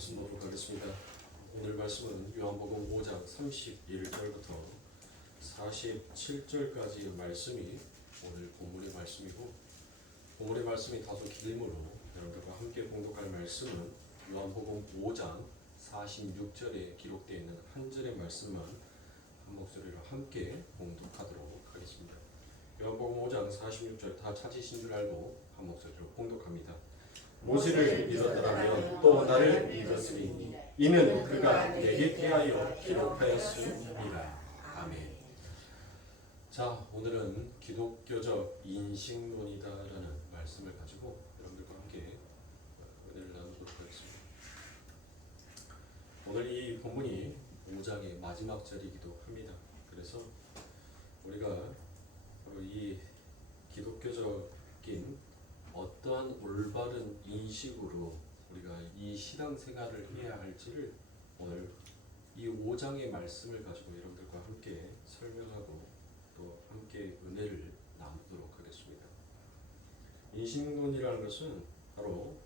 말씀 보도록 하겠습니다. 오늘 말씀은 요한복음 5장 31절부터 47절까지의 말씀이 오늘 본문의 말씀이고, 본문의 말씀이 다소 길므로 여러분들과 함께 공독할 말씀은 요한복음 5장 46절에 기록되어 있는 한 절의 말씀만 한 목소리로 함께 공독하도록 하겠습니다. 요한복음 5장 46절 다 찾으신 줄 알고 한 목소리로 공독합니다. 모세를 믿었더라면 또 나를 믿었으니 이는 그가 내게 대하여 기록하였음이라. 아멘. 자, 오늘은 기독교적 인식론이다라는 말씀을 가지고 여러분들과 함께 은혜를 나누도록 하겠습니다. 오늘 이 본문이 5장의 마지막 절이기도 합니다. 그래서 우리가 바로 이 기독교적인 어떠한 올바른 인식으로 우리가 이 신앙생활을 해야 할지를 오늘 이 5장의 말씀을 가지고 여러분들과 함께 설명하고 또 함께 은혜를 나누도록 하겠습니다. 인식론이라는 것은 바로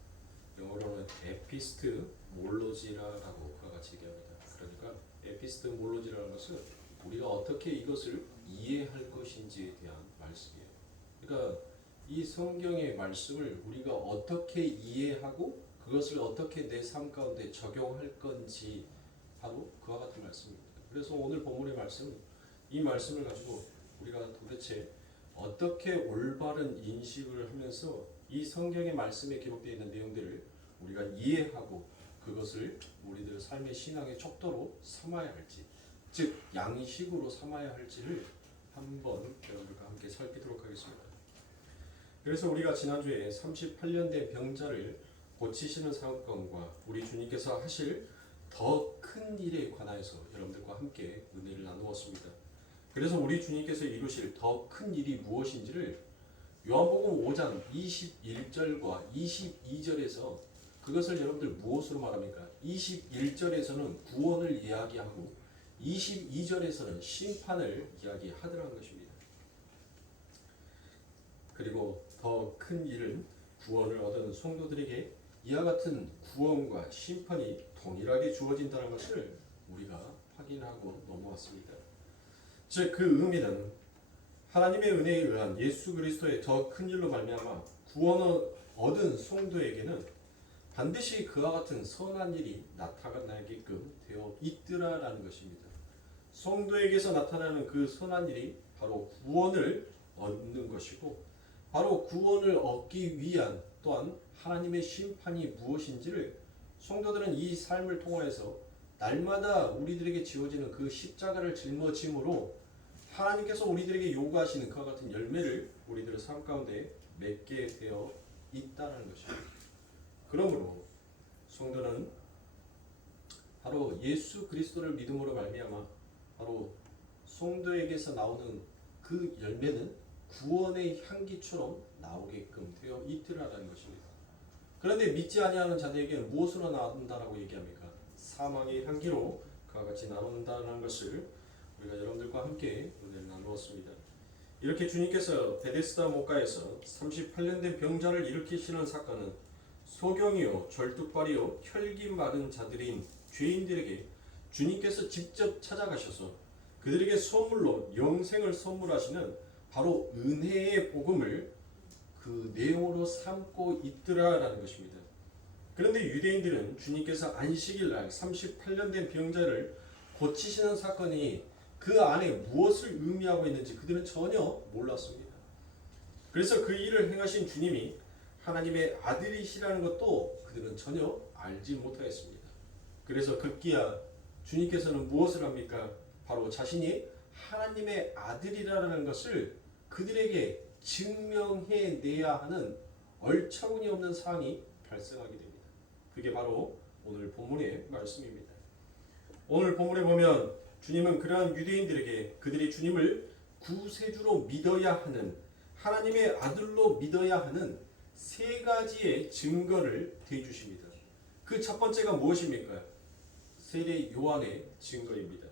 영어로는 에피스테몰로지라고 그와 같이 얘기합니다. 그러니까 에피스테몰로지라는 것은 우리가 어떻게 이것을 이해할 것인지에 대한 말씀이에요. 그러니까 이 성경의 말씀을 우리가 어떻게 이해하고 그것을 어떻게 내 삶 가운데 적용할 건지 바로 그와 같은 말씀입니다. 그래서 오늘 본문의 말씀은 이 말씀을 가지고 우리가 도대체 어떻게 올바른 인식을 하면서 이 성경의 말씀에 기록되어 있는 내용들을 우리가 이해하고 그것을 우리들 삶의 신앙의 척도로 삼아야 할지, 즉 양식으로 삼아야 할지를 한번 여러분들과 함께 살피도록 하겠습니다. 그래서 우리가 지난주에 38년 된 병자를 고치시는 사건과 우리 주님께서 하실 더 큰 일에 관하여서 여러분들과 함께 은혜를 나누었습니다. 그래서 우리 주님께서 이루실 더 큰 일이 무엇인지를 요한복음 5장 21절과 22절에서 그것을 여러분들 무엇으로 말합니까? 21절에서는 구원을 이야기하고 22절에서는 심판을 이야기하더라는 것입니다. 그리고 더 큰 일은 구원을 얻은 성도들에게 이와 같은 구원과 심판이 동일하게 주어진다는 것을 우리가 확인하고 넘어왔습니다. 즉 그 의미는 하나님의 은혜에 의한 예수 그리스도의 더 큰 일로 말미암아 구원을 얻은 성도에게는 반드시 그와 같은 선한 일이 나타나게끔 되어 있더라라는 것입니다. 성도에게서 나타나는 그 선한 일이 바로 구원을 얻는 것이고, 바로 구원을 얻기 위한 또한 하나님의 심판이 무엇인지를 성도들은 이 삶을 통하여서 날마다 우리들에게 지어지는 그 십자가를 짊어짐으로 하나님께서 우리들에게 요구하시는 그와 같은 열매를 우리들의 삶 가운데 맺게 되어 있다는 것입니다. 그러므로 성도는 바로 예수 그리스도를 믿음으로 말미암아 바로 성도에게서 나오는 그 열매는 구원의 향기처럼 나오게끔 되어 있더라라는 것입니다. 그런데 믿지 아니하는 자들에게는 무엇으로 나온다라고 얘기합니까? 사망의 향기로 그와 같이 나온다는 것을 우리가 여러분들과 함께 은혜를 나누었습니다. 이렇게 주님께서 베데스다 목가에서 38년 된 병자를 일으키시는 사건은 소경이요 절뚝발이요 혈기 마른 자들인 죄인들에게 주님께서 직접 찾아가셔서 그들에게 선물로 영생을 선물하시는 바로 은혜의 복음을 그 내용으로 삼고 있더라라는 것입니다. 그런데 유대인들은 주님께서 안식일날 38년 된 병자를 고치시는 사건이 그 안에 무엇을 의미하고 있는지 그들은 전혀 몰랐습니다. 그래서 그 일을 행하신 주님이 하나님의 아들이시라는 것도 그들은 전혀 알지 못하였습니다. 그래서 급기야 주님께서는 무엇을 합니까? 바로 자신이 하나님의 아들이라는 것을 그들에게 증명해내야 하는 얼처구니 없는 사항이 발생하게 됩니다. 그게 바로 오늘 본문의 말씀입니다. 오늘 본문에 보면 주님은 그러한 유대인들에게 그들이 주님을 구세주로 믿어야 하는, 하나님의 아들로 믿어야 하는 세 가지의 증거를 대주십니다. 그 첫 번째가 무엇입니까? 세례 요한의 증거입니다.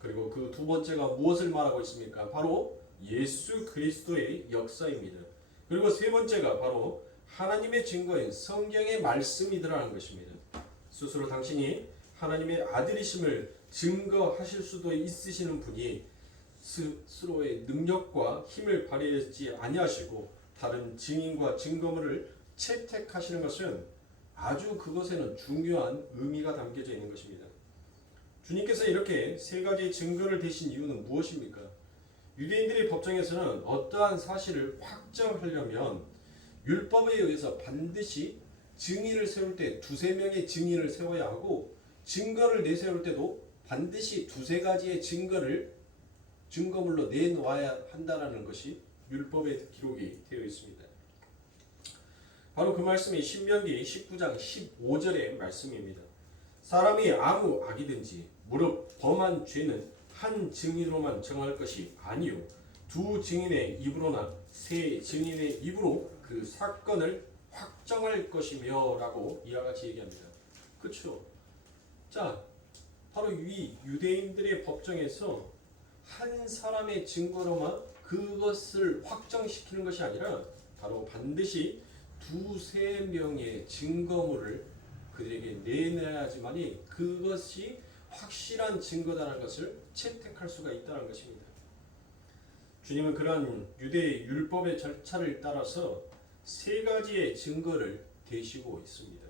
그리고 그 두 번째가 무엇을 말하고 있습니까? 바로 예수 그리스도의 역사입니다. 그리고 세 번째가 바로 하나님의 증거인 성경의 말씀이더라는 것입니다. 스스로 당신이 하나님의 아들이심을 증거하실 수도 있으시는 분이 스스로의 능력과 힘을 발휘하지 아니하시고 다른 증인과 증거물을 채택하시는 것은 아주 그것에는 중요한 의미가 담겨져 있는 것입니다. 주님께서 이렇게 세 가지 증거를 대신 이유는 무엇입니까? 유대인들의 법정에서는 어떠한 사실을 확정하려면 율법에 의해서 반드시 증인을 세울 때 두세 명의 증인을 세워야 하고 증거를 내세울 때도 반드시 두세 가지의 증거물로 내놓아야 한다는 것이 율법에 기록이 되어 있습니다. 바로 그 말씀이 신명기 19장 15절의 말씀입니다. 사람이 아무 악이든지 무릇 범한 죄는 한 증인으로만 정할 것이 아니요 두 증인의 입으로나 세 증인의 입으로 그 사건을 확정할 것이며 라고 이와 같이 얘기합니다. 그렇죠? 자, 바로 이 유대인들의 법정에서 한 사람의 증거로만 그것을 확정시키는 것이 아니라 바로 반드시 두세 명의 증거물을 그들에게 내놔야지만이 그것이 확실한 증거다라는 것을 채택할 수가 있다는 것입니다. 주님은 그러한 유대의 율법의 절차를 따라서 세 가지의 증거를 대시고 있습니다.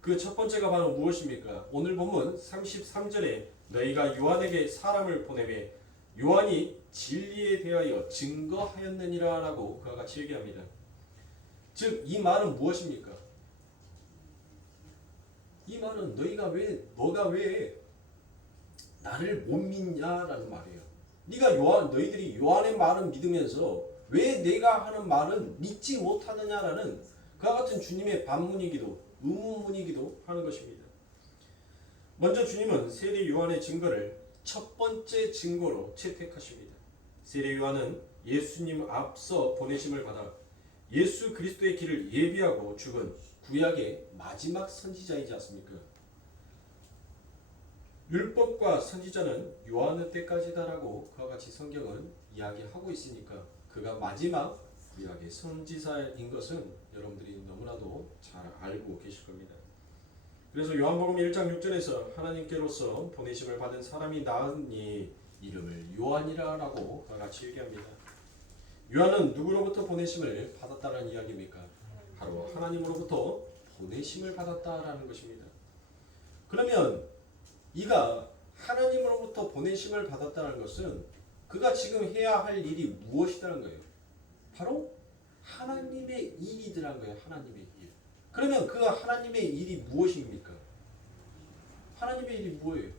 그 첫 번째가 바로 무엇입니까? 오늘 본문 33절에 너희가 요한에게 사람을 보내매 요한이 진리에 대하여 증거하였느니라 라고 그와 같이 얘기합니다. 즉 이 말은 무엇입니까? 이 말은 너가 왜 나를 못 믿냐라는 말이에요. 너희들이 요한의 말은 믿으면서 왜 내가 하는 말은 믿지 못하느냐라는 그와 같은 주님의 반문이기도 의문문이기도 하는 것입니다. 먼저 주님은 세례 요한의 증거를 첫 번째 증거로 채택하십니다. 세례 요한은 예수님 앞서 보내심을 받아 예수 그리스도의 길을 예비하고 죽은 구약의 마지막 선지자이지 않습니까? 율법과 선지자는 요한의 때까지다라고 그와 같이 성경은 이야기하고 있으니까 그가 마지막 구약의 선지자인 것은 여러분들이 너무나도 잘 알고 계실 겁니다. 그래서 요한복음 1장 6절에서 하나님께로서 보내심을 받은 사람이 나으니 이름을 요한이라고 그와 같이 얘기합니다. 요한은 누구로부터 보내심을 받았다는 이야기입니까? 바로 하나님으로부터 보내심을 받았다라는 것입니다. 그러면 이가 하나님으로부터 보내심을 받았다는 것은 그가 지금 해야 할 일이 무엇이라는 거예요? 바로 하나님의 일이더란 거예요. 하나님의 일. 그러면 그 하나님의 일이 무엇입니까? 하나님의 일이 뭐예요?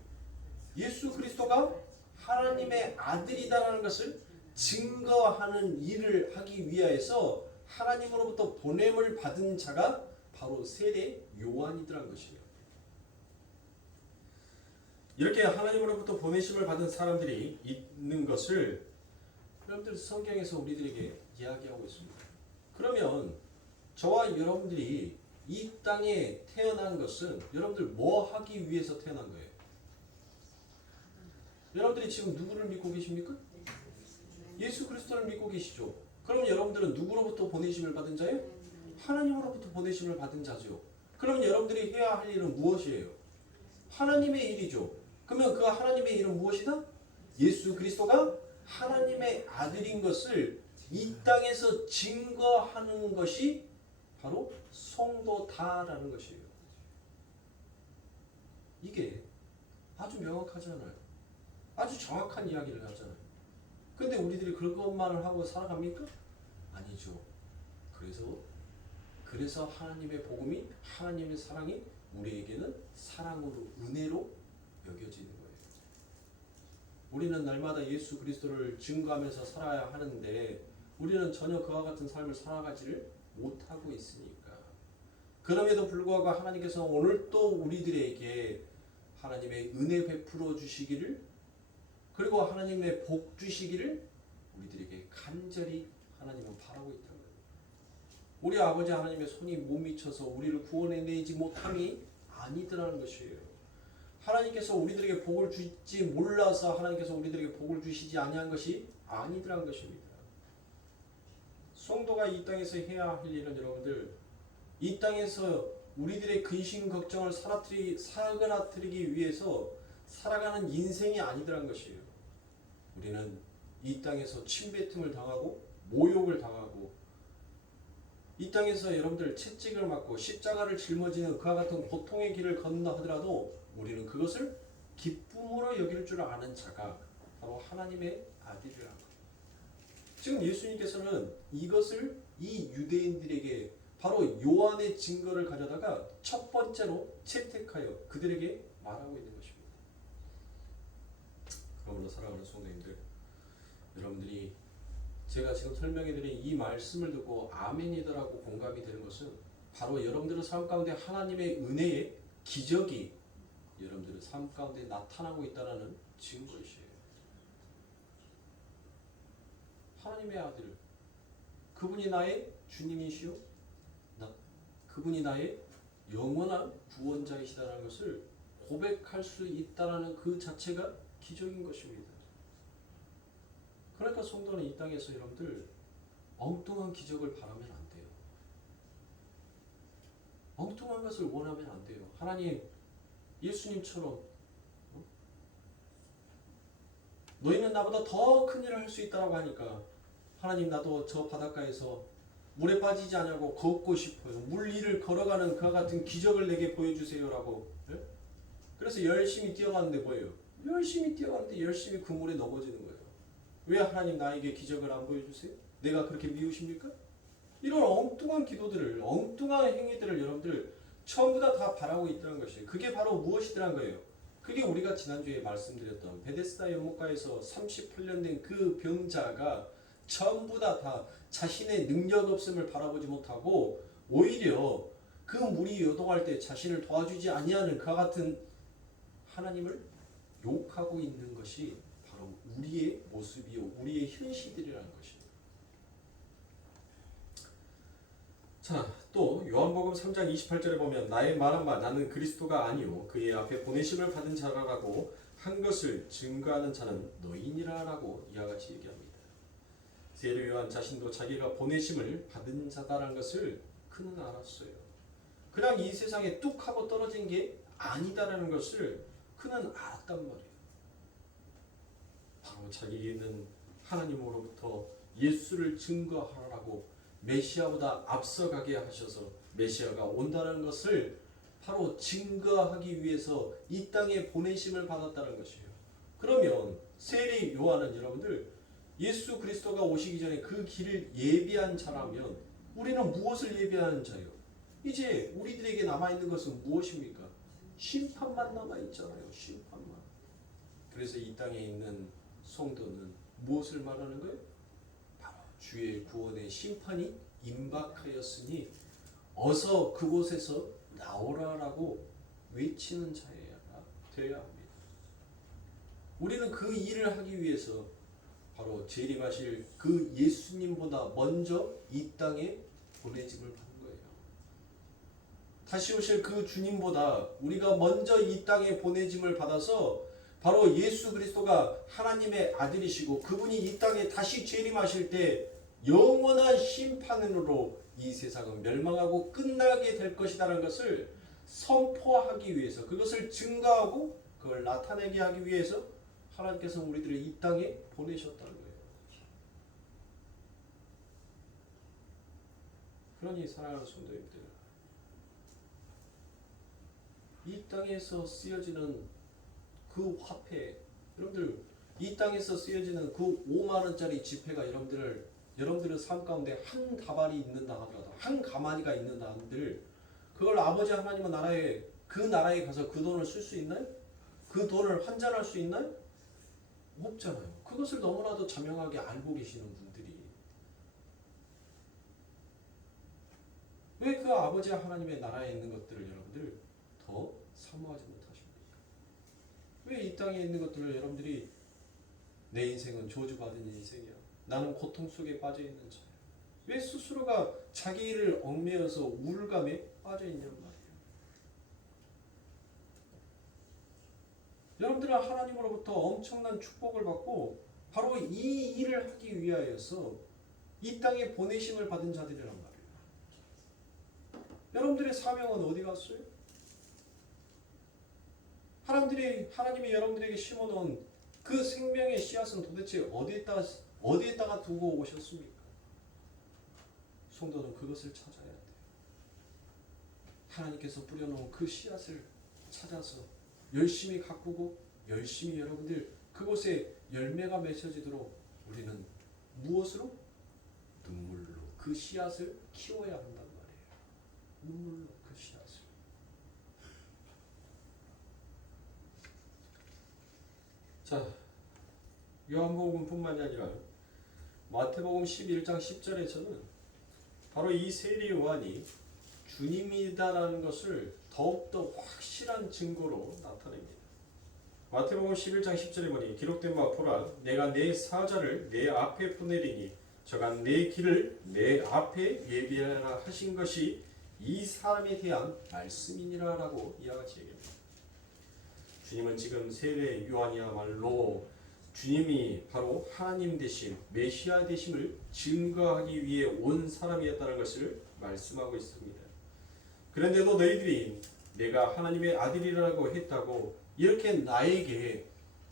예수 그리스도가 하나님의 아들이다라는 것을 증거하는 일을 하기 위하여서 하나님으로부터 보냄을 받은 자가 바로 세례 요한이더란 것이에요. 이렇게 하나님으로부터 보내심을 받은 사람들이 있는 것을 여러분들 성경에서 우리들에게 이야기하고 있습니다. 그러면 저와 여러분들이 이 땅에 태어난 것은 여러분들 뭐 하기 위해서 태어난 거예요? 여러분들이 지금 누구를 믿고 계십니까? 예수 그리스도를 믿고 계시죠. 그럼 여러분들은 누구로부터 보내심을 받은 자예요? 하나님으로부터 보내심을 받은 자죠. 그러면 여러분들이 해야 할 일은 무엇이에요? 하나님의 일이죠. 그러면 그 하나님의 일은 무엇이다? 예수 그리스도가 하나님의 아들인 것을 이 땅에서 증거하는 것이 바로 성도다라는 것이에요. 이게 아주 명확하잖아요. 아주 정확한 이야기를 하잖아요. 근데 우리들이 그것만을 하고 살아갑니까? 아니죠. 그래서 하나님의 복음이, 하나님의 사랑이 우리에게는 사랑으로, 은혜로 여겨지는 거예요. 우리는 날마다 예수 그리스도를 증거하면서 살아야 하는데 우리는 전혀 그와 같은 삶을 살아가지를 못하고 있으니까. 그럼에도 불구하고 하나님께서 오늘 또 우리들에게 하나님의 은혜 베풀어 주시기를, 그리고 하나님의 복 주시기를 우리들에게 간절히 하나님은 바라고 있다는 거예요. 우리 아버지 하나님의 손이 못 미쳐서 우리를 구원해내지 못함이 아니더라는 것이에요. 하나님께서 우리들에게 복을 주지 몰라서 하나님께서 우리들에게 복을 주시지 아니한 것이 아니더라는 것입니다. 성도가 이 땅에서 해야 할 일은 여러분들, 이 땅에서 우리들의 근심 걱정을 사그라뜨리기 위해서 살아가는 인생이 아니더란 것이에요. 우리는 이 땅에서 침뱉음을 당하고 모욕을 당하고 이 땅에서 여러분들 채찍을 맞고 십자가를 짊어지는 그와 같은 고통의 길을 걷는다 하더라도 우리는 그것을 기쁨으로 여길 줄 아는 자가 바로 하나님의 아들이라는 거예요. 지금 예수님께서는 이것을 이 유대인들에게 바로 요한의 증거를 가져다가 첫 번째로 채택하여 그들에게 말하고 있는 것입니다. 그러므로 사랑하는 성도님들, 여러분들이 제가 지금 설명해드린 이 말씀을 듣고 아멘이다라고 공감이 되는 것은 바로 여러분들의 삶 가운데 하나님의 은혜의 기적이 여러분들의 삶 가운데 나타나고 있다는 증거이시에요. 하나님의 아들, 그분이 나의 주님이시요, 그분이 나의 영원한 구원자이시다는 것을 고백할 수 있다는 그 자체가 기적인 것입니다. 그러니까 성도는 이 땅에서 여러분들 엉뚱한 기적을 바라면 안 돼요. 엉뚱한 것을 원하면 안 돼요. 하나님, 예수님처럼 너희는 나보다 더 큰 일을 할 수 있다고 하니까 하나님, 나도 저 바닷가에서 물에 빠지지 않냐고 걷고 싶어요. 물 위를 걸어가는 그와 같은 기적을 내게 보여주세요라고. 네? 그래서 열심히 뛰어가는데 뭐예요? 열심히 뛰어가는데 열심히 그 물에 넘어지는 거예요. 왜 하나님 나에게 기적을 안 보여주세요? 내가 그렇게 미우십니까? 이런 엉뚱한 기도들을, 엉뚱한 행위들을 여러분들 전부 다 바라고 있다는 것이에요. 그게 바로 무엇이더란 거예요? 그게 우리가 지난주에 말씀드렸던 베데스다 연못가에서 38년 된 그 병자가 전부 다 자신의 능력 없음을 바라보지 못하고 오히려 그 물이 요동할 때 자신을 도와주지 아니하는 그와 같은 하나님을 욕하고 있는 것이 바로 우리의 모습이요, 우리의 현실들이라는 것입니다. 자, 또 요한복음 3장 28절에 보면 나의 말한 바 나는 그리스도가 아니요 그의 앞에 보내심을 받은 자라고 한 것을 증거하는 자는 너희니라 라고 이와 같이 얘기합니다. 세례 요한 자신도 자기가 보내심을 받은 자다라는 것을 그는 알았어요. 그냥 이 세상에 뚝 하고 떨어진 게 아니다라는 것을 그는 알았단 말이에요. 바로 자기는 하나님으로부터 예수를 증거하라고 메시아보다 앞서가게 하셔서 메시아가 온다는 것을 바로 증거하기 위해서 이 땅에 보내심을 받았다는 것이에요. 그러면 세례 요한은 여러분들 예수 그리스도가 오시기 전에 그 길을 예비한 자라면 우리는 무엇을 예비하는 자예요? 이제 우리들에게 남아있는 것은 무엇입니까? 심판만 남아있잖아요. 심판만. 그래서 이 땅에 있는 성도는 무엇을 말하는 거예요? 바로 주의 구원의 심판이 임박하였으니 어서 그곳에서 나오라라고 외치는 자가 되어야 합니다. 우리는 그 일을 하기 위해서 바로 재림하실 그 예수님보다 먼저 이 땅에 보내짐을 받은 거예요. 다시 오실 그 주님보다 우리가 먼저 이 땅에 보내짐을 받아서 바로 예수 그리스도가 하나님의 아들이시고 그분이 이 땅에 다시 재림하실 때 영원한 심판으로 이 세상은 멸망하고 끝나게 될 것이라는 것을 선포하기 위해서, 그것을 증거하고 그걸 나타내게 하기 위해서 하나님께서 우리들을 이 땅에 보내셨다는 거예요. 그러니 사랑하는 성도님들, 이 땅에서 쓰여지는 그 화폐, 여러분들 이 땅에서 쓰여지는 그 5만 원짜리 지폐가 여러분들의 삶 가운데 한 다발이 있는다 하더라도, 한 가마니가 있는다 한들 그걸 아버지 하나님의 나라에, 그 나라에 가서 그 돈을 쓸 수 있나요? 그 돈을 환전할 수 있나요? 없잖아요. 그것을 너무나도 자명하게 알고 계시는 분들이 왜 그 아버지 하나님의 나라에 있는 것들을 여러분들 더 사모하지 못하십니까? 왜 이 땅에 있는 것들을 여러분들이 내 인생은 저주받은 인생이야, 나는 고통 속에 빠져있는 자야, 왜 스스로가 자기를 얽매여서 우울감에 빠져있냔 말이에요. 여러분들은 하나님으로부터 엄청난 축복을 받고 바로 이 일을 하기 위하여서 이 땅에 보내심을 받은 자들이란 말이에요. 여러분들의 사명은 어디 갔어요? 하나님이 여러분들에게 심어놓은 그 생명의 씨앗은 도대체 어디에다가 두고 오셨습니까? 성도는 그것을 찾아야 돼요. 하나님께서 뿌려놓은 그 씨앗을 찾아서 열심히 가꾸고 열심히 여러분들 그곳에 열매가 맺혀지도록 우리는 무엇으로? 눈물로 그 씨앗을 키워야 한단 말이에요. 눈물로 그 씨앗을. 자, 요한복음뿐만이 아니라 마태복음 11장 10절에서는 바로 이 세리 요한이 주님이다라는 것을 더욱더 확실한 증거로 나타냅니다. 마태복음 11장 10절에 보니 기록된 바 보라 내가 내 사자를 내 앞에 보내리니 저가 내 길을 내 앞에 예비하라 하신 것이 이 사람에 대한 말씀이니라 라고 이와 같이 얘기합니다. 주님은 지금 세례 요한이야말로 주님이 바로 하나님 되심, 메시아 되심을 증거하기 위해 온 사람이었다는 것을 말씀하고 있습니다. 그런데도 너희들이 내가 하나님의 아들이라고 했다고 이렇게 나에게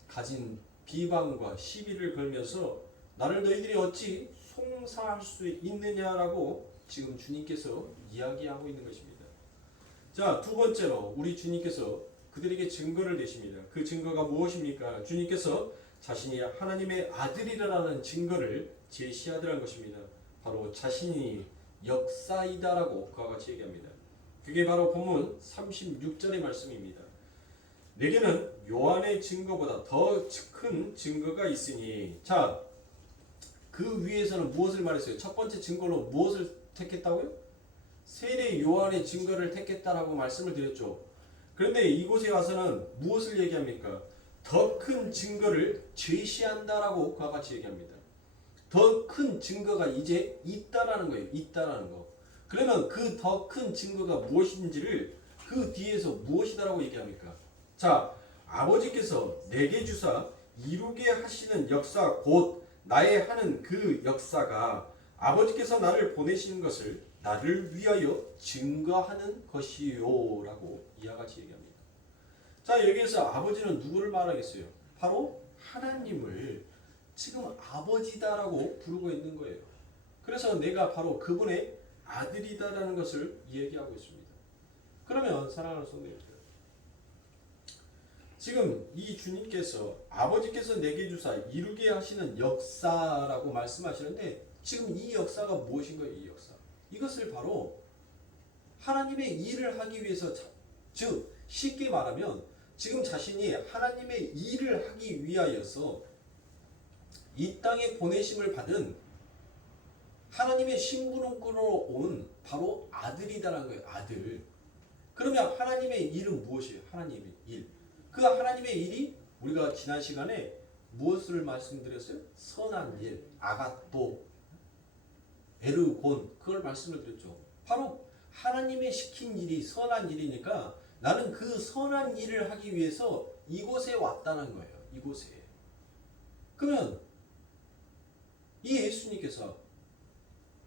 가진 비방과 시비를 걸면서 나를 너희들이 어찌 송사할 수 있느냐라고 지금 주님께서 이야기하고 있는 것입니다. 자, 두 번째로 우리 주님께서 그들에게 증거를 내십니다. 그 증거가 무엇입니까? 주님께서 자신이 하나님의 아들이라는 증거를 제시하더란 것입니다. 바로 자신이 역사이다라고 그와 같이 얘기합니다. 그게 바로 본문 36절의 말씀입니다. 내게는 요한의 증거보다 더 큰 증거가 있으니 자, 그 위에서는 무엇을 말했어요? 첫 번째 증거로 무엇을 택했다고요? 세례 요한의 증거를 택했다라고 말씀을 드렸죠. 그런데 이곳에 와서는 무엇을 얘기합니까? 더 큰 증거를 제시한다라고 그와 같이 얘기합니다. 더 큰 증거가 이제 있다라는 거예요. 있다라는 거. 그러면 그 더 큰 증거가 무엇인지를 그 뒤에서 무엇이다라고 얘기합니까? 자, 아버지께서 내게 주사 이루게 하시는 역사 곧 나의 하는 그 역사가 아버지께서 나를 보내시는 것을 나를 위하여 증거하는 것이요 라고 이와 같이 얘기합니다. 자, 여기에서 아버지는 누구를 말하겠어요? 바로 하나님을 지금 아버지다라고 부르고 있는 거예요. 그래서 내가 바로 그분의 아들이다라는 것을 얘기하고 있습니다. 그러면 사랑하는 성도님들, 지금 이 주님께서 아버지께서 내게 주사 이루게 하시는 역사라고 말씀하시는데 지금 이 역사가 무엇인 거예요? 이 역사. 이것을 바로 하나님의 일을 하기 위해서, 즉 쉽게 말하면 지금 자신이 하나님의 일을 하기 위하여서 이 땅에 보내심을 받은 하나님의 심부름꾼으로 온 바로 아들이다라는 거예요. 아들. 그러면 하나님의 일은 무엇이에요? 하나님의 일. 그 하나님의 일이 우리가 지난 시간에 무엇을 말씀드렸어요? 선한 일, 아가또, 에르곤, 그걸 말씀을 드렸죠. 바로 하나님의 시킨 일이 선한 일이니까 나는 그 선한 일을 하기 위해서 이곳에 왔다는 거예요. 이곳에. 그러면 이 예수님께서,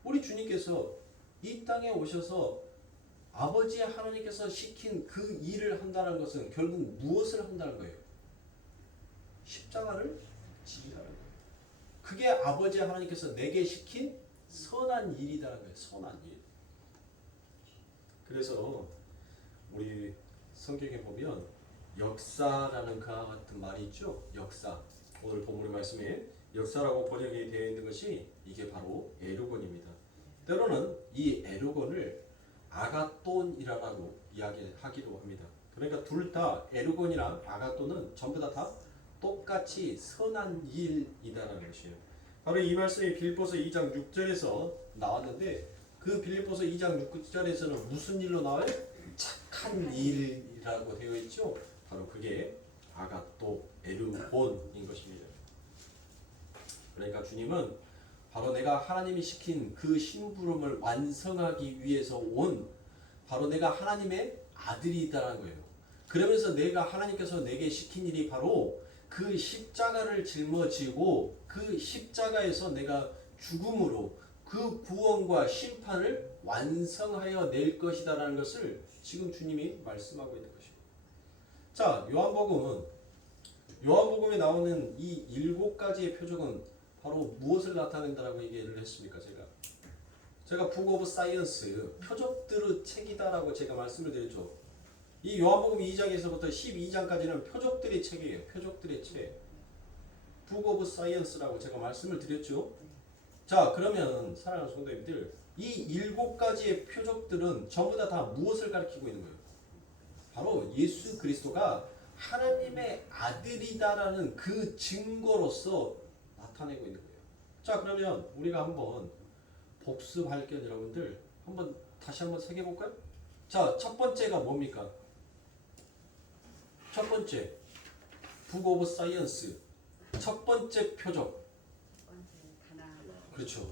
우리 주님께서 이 땅에 오셔서 아버지 하나님께서 시킨 그 일을 한다는 것은 결국 무엇을 한다는 거예요? 십자가를 지기라는 거예요. 그게 아버지 하나님께서 내게 시킨 선한 일이라는 거예요. 선한 일. 그래서 우리 성경에 보면 역사라는 그와 같은 말이 있죠. 역사. 오늘 본문의 말씀에 역사라고 번역이 되어 있는 것이 이게 바로 에르곤입니다. 때로는 이 에르곤을 아가돈이라고 이야기하기도 합니다. 그러니까 둘 다 에르곤이랑 아가돈은 전부 다 똑같이 선한 일이다라는 것이에요. 바로 이 말씀이 빌립보서 2장 6절에서 나왔는데 그 빌립보서 2장 6절에서는 무슨 일로 나와요? 착한 일이라고 되어 있죠. 바로 그게 아가또 에르곤인 것입니다. 그러니까 주님은 바로 내가 하나님이 시킨 그 심부름을 완성하기 위해서 온 바로 내가 하나님의 아들이다라는 거예요. 그러면서 내가 하나님께서 내게 시킨 일이 바로 그 십자가를 짊어지고 그 십자가에서 내가 죽음으로 그 구원과 심판을 완성하여 낼 것이다라는 것을 지금 주님이 말씀하고 있는 것입니다. 자, 요한복음에 나오는 이 7가지의 표적은 바로 무엇을 나타낸다라고 얘기를 했습니까? 제가 북 오브 사이언스 표적들의 책이다라고 제가 말씀을 드렸죠. 이 요한복음 2장에서부터 12장까지는 표적들의 책이에요. 표적들의 책. 북 오브 사이언스라고 제가 말씀을 드렸죠. 자, 그러면 사랑하는 성도님들, 이 7가지의 표적들은 전부 다 무엇을 가리키고 있는 거예요? 바로 예수 그리스도가 하나님의 아들이다라는 그 증거로서 나타내고 있는 거예요. 자, 그러면 우리가 한번 복습할 겸 여러분들 다시 한번 새겨볼까요? 자, 첫 번째가 뭡니까? 첫 번째, 북 오브 사이언스. 첫 번째 표적. 그렇죠.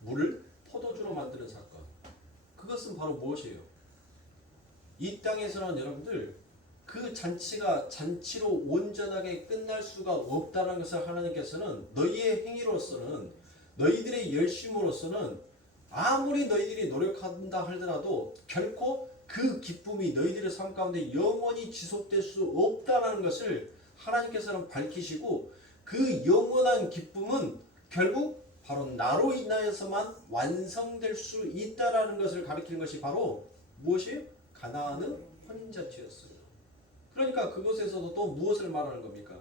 물을 포도주로 만드는 사건. 그것은 바로 무엇이에요? 이 땅에서는 여러분들 그 잔치가 잔치로 온전하게 끝날 수가 없다는 것을 하나님께서는 너희의 행위로서는 너희들의 열심으로서는 아무리 너희들이 노력한다 하더라도 결코 그 기쁨이 너희들의 삶 가운데 영원히 지속될 수 없다는 것을 하나님께서는 밝히시고 그 영원한 기쁨은 결국 바로 나로 인하여서만 완성될 수 있다라는 것을 가리키는 것이 바로 무엇이에요? 가나안의 혼인잔치였어요. 그러니까 그것에서도 또 무엇을 말하는 겁니까?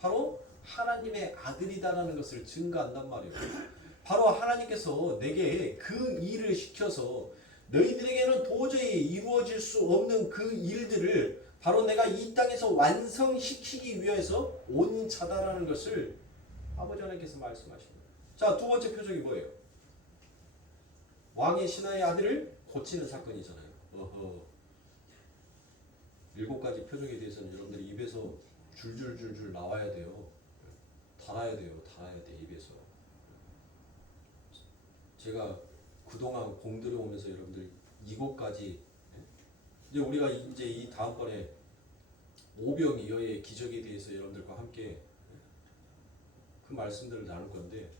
바로 하나님의 아들이다라는 것을 증거한단 말이에요. 바로 하나님께서 내게 그 일을 시켜서 너희들에게는 도저히 이루어질 수 없는 그 일들을 바로 내가 이 땅에서 완성시키기 위해서 온 자다라는 것을 아버지 하나님께서 말씀하십니다. 자, 두 번째 표적이 뭐예요? 왕의 신하의 아들을 고치는 사건이잖아요. 7가지 표적에 대해서는 여러분들이 입에서 줄줄줄줄 나와야 돼요. 달아야 돼, 입에서. 제가 그동안 공들여 오면서 여러분들 이곳까지 이제 우리가 이제 이 다음번에 오병이어의 기적에 대해서 여러분들과 함께 그 말씀들을 나눌 건데,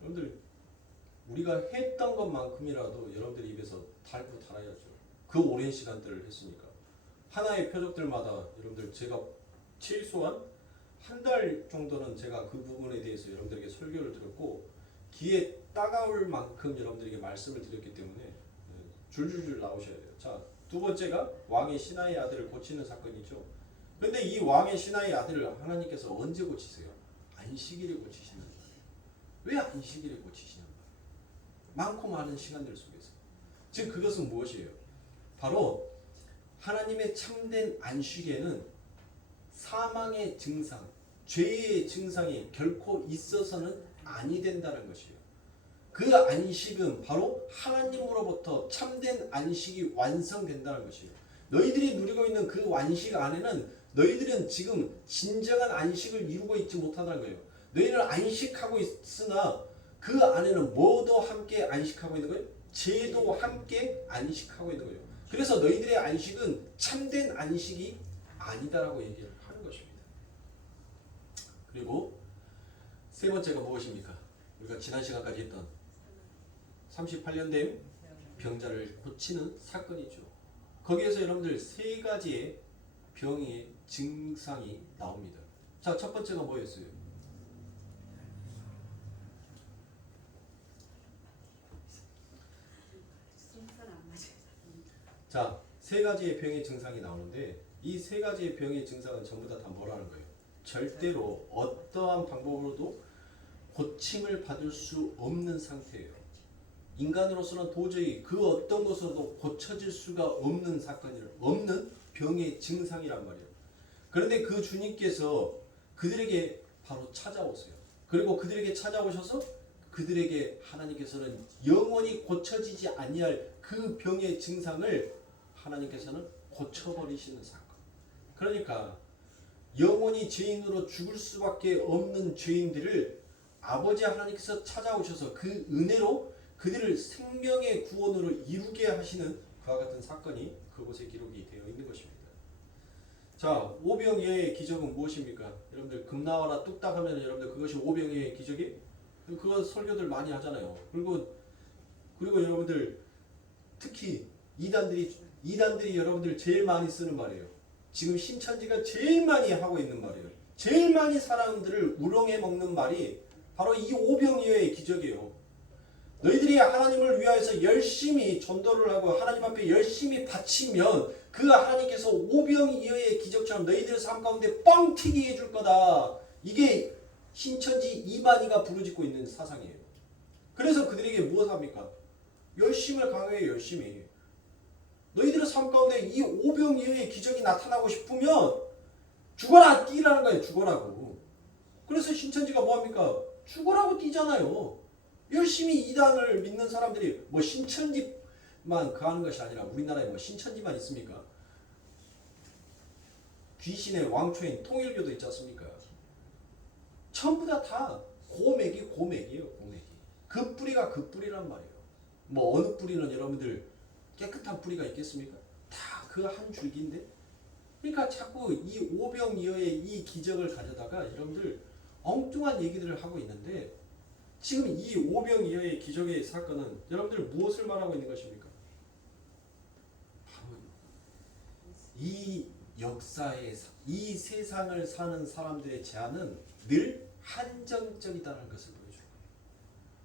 여러분들 우리가 했던 것만큼이라도 여러분들 입에서 달고 달아야죠. 그 오랜 시간들을 했으니까. 하나의 표적들마다 여러분들 제가 최소한 한 달 정도는 제가 그 부분에 대해서 여러분들에게 설교를 드렸고 귀에 따가울 만큼 여러분들에게 말씀을 드렸기 때문에 줄줄줄 나오셔야 돼요. 자, 두 번째가 왕의 신하의 아들을 고치는 사건이죠. 그런데 이 왕의 신하의 아들을 하나님께서 언제 고치세요? 안식일에 고치시는 거예요. 왜 안식일에 고치시는 거예요? 많고 많은 시간들 속에서. 즉 그것은 무엇이에요? 바로 하나님의 참된 안식에는 사망의 증상, 죄의 증상이 결코 있어서는 아니 된다는 것이에요. 그 안식은 바로 하나님으로부터 참된 안식이 완성된다는 것이에요. 너희들이 누리고 있는 그 안식 안에는 너희들은 지금 진정한 안식을 이루고 있지 못하다는 거예요. 너희는 안식하고 있으나 그 안에는 뭐도 함께 안식하고 있는 거예요? 죄도 함께 안식하고 있는 거예요. 그래서 너희들의 안식은 참된 안식이 아니다라고 얘기를 하는 것입니다. 그리고 세 번째가 무엇입니까? 우리가 지난 시간까지 했던 38년 된 병자를 고치는 사건이죠. 거기에서 여러분들 세 가지의 병의 증상이 나옵니다. 자, 첫 번째가 뭐였어요? 자, 세 가지의 병의 증상이 나오는데 이 세 가지의 병의 증상은 전부 다 뭐라는 거예요? 절대로 어떠한 방법으로도 고침을 받을 수 없는 상태예요. 인간으로서는 도저히 그 어떤 것으로도 고쳐질 수가 없는 사건이에요. 없는 병의 증상이란 말이에요. 그런데 그 주님께서 그들에게 바로 찾아오세요. 그리고 그들에게 찾아오셔서 그들에게 하나님께서는 영원히 고쳐지지 아니할 그 병의 증상을 하나님께서는 고쳐버리시는 사건. 그러니까 영원히 죄인으로 죽을 수밖에 없는 죄인들을 아버지 하나님께서 찾아오셔서 그 은혜로 그들을 생명의 구원으로 이루게 하시는 그와 같은 사건이 그곳에 기록이 되어 있는 것입니다. 자, 오병이어의 기적은 무엇입니까? 여러분들 금나와라 뚝딱 하면 여러분들 그것이 오병이어의 기적이 그거 설교들 많이 하잖아요. 그리고 그리고 여러분들 특히 이단들이 여러분들 제일 많이 쓰는 말이에요. 지금 신천지가 제일 많이 하고 있는 말이에요. 제일 많이 사람들을 우롱해 먹는 말이 바로 이 오병이어의 기적이에요. 너희들이 하나님을 위하여서 열심히 전도를 하고 하나님 앞에 열심히 바치면 그 하나님께서 오병이어의 기적처럼 너희들의 삶 가운데 뻥튀기 해줄 거다. 이게 신천지 이만희가 부르짖고 있는 사상이에요. 그래서 그들에게 무엇 합니까? 열심을 강요해. 열심히. 너희들의 삶 가운데 이 오병이어의 기적이 나타나고 싶으면 죽어라 뛰라는 거예요. 죽어라고. 그래서 신천지가 뭐합니까? 죽어라고 뛰잖아요. 열심히 이단을 믿는 사람들이 뭐 신천지만 그하는 것이 아니라 우리나라에 뭐 신천지만 있습니까? 귀신의 왕초인 통일교도 있지 않습니까? 전부 다 고맥이에요. 고맥이. 그 뿌리가 그 뿌리란 말이에요. 뭐 어느 뿌리는 여러분들 깨끗한 뿌리가 있겠습니까? 다 그 한 줄기인데. 그러니까 자꾸 이 오병이어의 이 기적을 가져다가 여러분들 엉뚱한 얘기들을 하고 있는데 지금 이 오병이어의 기적의 사건은 여러분들 무엇을 말하고 있는 것입니까? 바로 이 역사의 이 세상을 사는 사람들의 제한은 늘 한정적이다는 것을 보여주고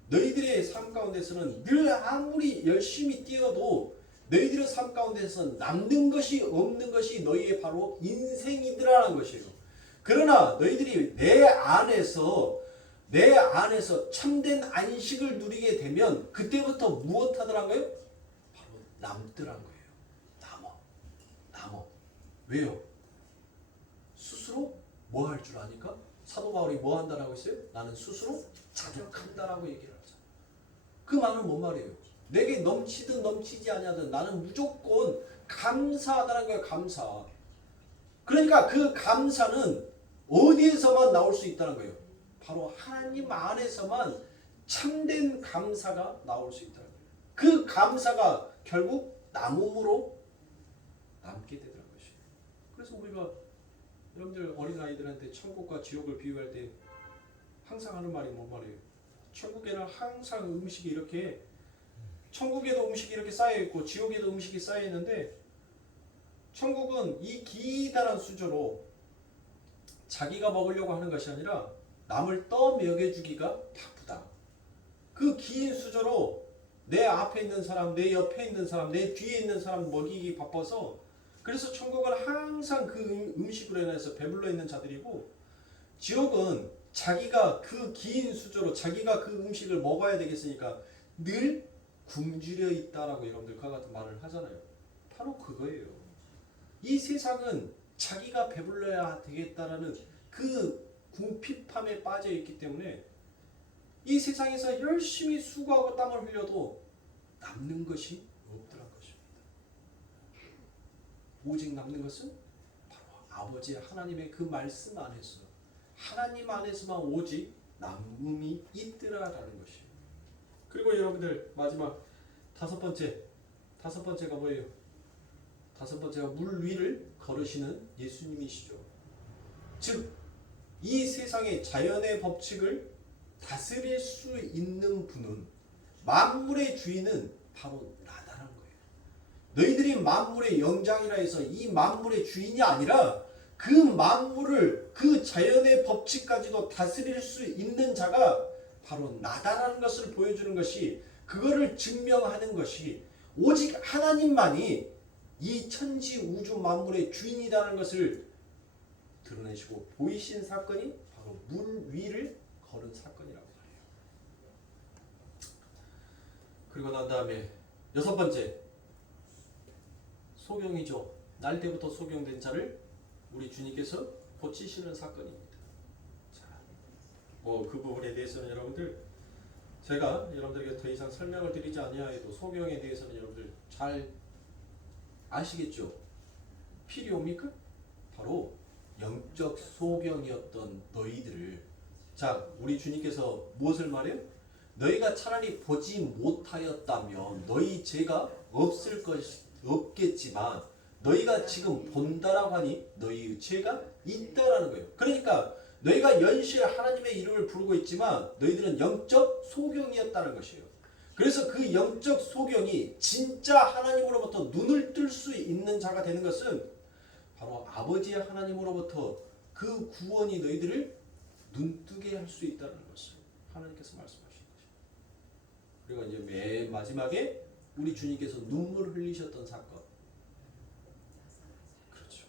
너희들의 삶 가운데서는 늘 아무리 열심히 뛰어도 너희들의 삶 가운데서는 남는 것이 없는 것이 너희의 바로 인생이더라는 것이에요. 그러나 너희들이 내 안에서 참된 안식을 누리게 되면 그때부터 무엇 하더란 거예요? 바로 남더란 거예요. 남어. 왜요? 스스로 뭐 할 줄 아니까? 사도 바울이 뭐 한다라고 했어요? 나는 스스로 자족한다라고 얘기를 하죠. 그 말은 뭔 말이에요? 내게 넘치든 넘치지 아니하든 나는 무조건 감사하다는 거예요. 감사. 그러니까 그 감사는 어디에서만 나올 수 있다는 거예요? 바로 하나님 안에서만 참된 감사가 나올 수 있다는 거예요. 그 감사가 결국 남음으로 남게 되더라는 것이에요. 그래서 우리가 여러분들 어린아이들한테 천국과 지옥을 비유할 때 항상 하는 말이 뭔 말이에요? 천국에는 항상 음식이 이렇게 천국에도 음식이 이렇게 쌓여있고 지옥에도 음식이 쌓여있는데 천국은 이 기다란 수저로 자기가 먹으려고 하는 것이 아니라 남을 떠먹여주기가 바쁘다. 그 긴 수저로 내 앞에 있는 사람, 내 옆에 있는 사람, 내 뒤에 있는 사람 먹이기 바빠서 그래서 천국은 항상 그 음식으로 인해서 배불러 있는 자들이고 지옥은 자기가 그 긴 수저로 자기가 그 음식을 먹어야 되겠으니까 늘 굶주려 있다라고 여러분들 그와 같은 말을 하잖아요. 바로 그거예요. 이 세상은 자기가 배불러야 되겠다라는 그 궁핍함에 빠져 있기 때문에 이 세상에서 열심히 수고하고 땀을 흘려도 남는 것이 없더란 것입니다. 오직 남는 것은 바로 아버지 하나님의 그 말씀 안에서 하나님 안에서만 오직 남음이 있더라라는 것이에요. 그리고 여러분들 마지막 다섯 번째가 뭐예요? 다섯 번째가 물 위를 걸으시는 예수님이시죠. 즉 이 세상의 자연의 법칙을 다스릴 수 있는 분은 만물의 주인은 바로 나다라는 거예요. 너희들이 만물의 영장이라 해서 이 만물의 주인이 아니라 그 만물을 그 자연의 법칙까지도 다스릴 수 있는 자가 바로 나다라는 것을 보여주는 것이 그거를 증명하는 것이 오직 하나님만이 이 천지 우주 만물의 주인이라는 것을 드러내시고 보이신 사건이 바로 물 위를 걸은 사건이라고 해요. 그리고 난 다음에 여섯 번째 소경이죠. 날 때부터 소경된 자를 우리 주님께서 고치시는 사건입니다. 그 부분에 대해서는 여러분들 제가 여러분들에게 더 이상 설명을 드리지 아니하여도 소경에 대해서는 여러분들 잘 아시겠죠? 필요합니까? 바로 영적 소경이었던 너희들을 우리 주님께서 무엇을 말해요? 너희가 차라리 보지 못하였다면 너희 죄가 없겠지만 너희가 지금 본다라고 하니 너희의 죄가 있다라는 거예요. 그러니까 너희가 연실 하나님의 이름을 부르고 있지만 너희들은 영적 소경이었다는 것이에요. 그래서 그 영적 소경이 진짜 하나님으로부터 눈을 뜰 수 있는 자가 되는 것은 바로 아버지의 하나님으로부터 그 구원이 너희들을 눈뜨게 할 수 있다는 것을 하나님께서 말씀하신 것입니다. 그리고 이제 맨 마지막에 우리 주님께서 눈물을 흘리셨던 사건. 그렇죠.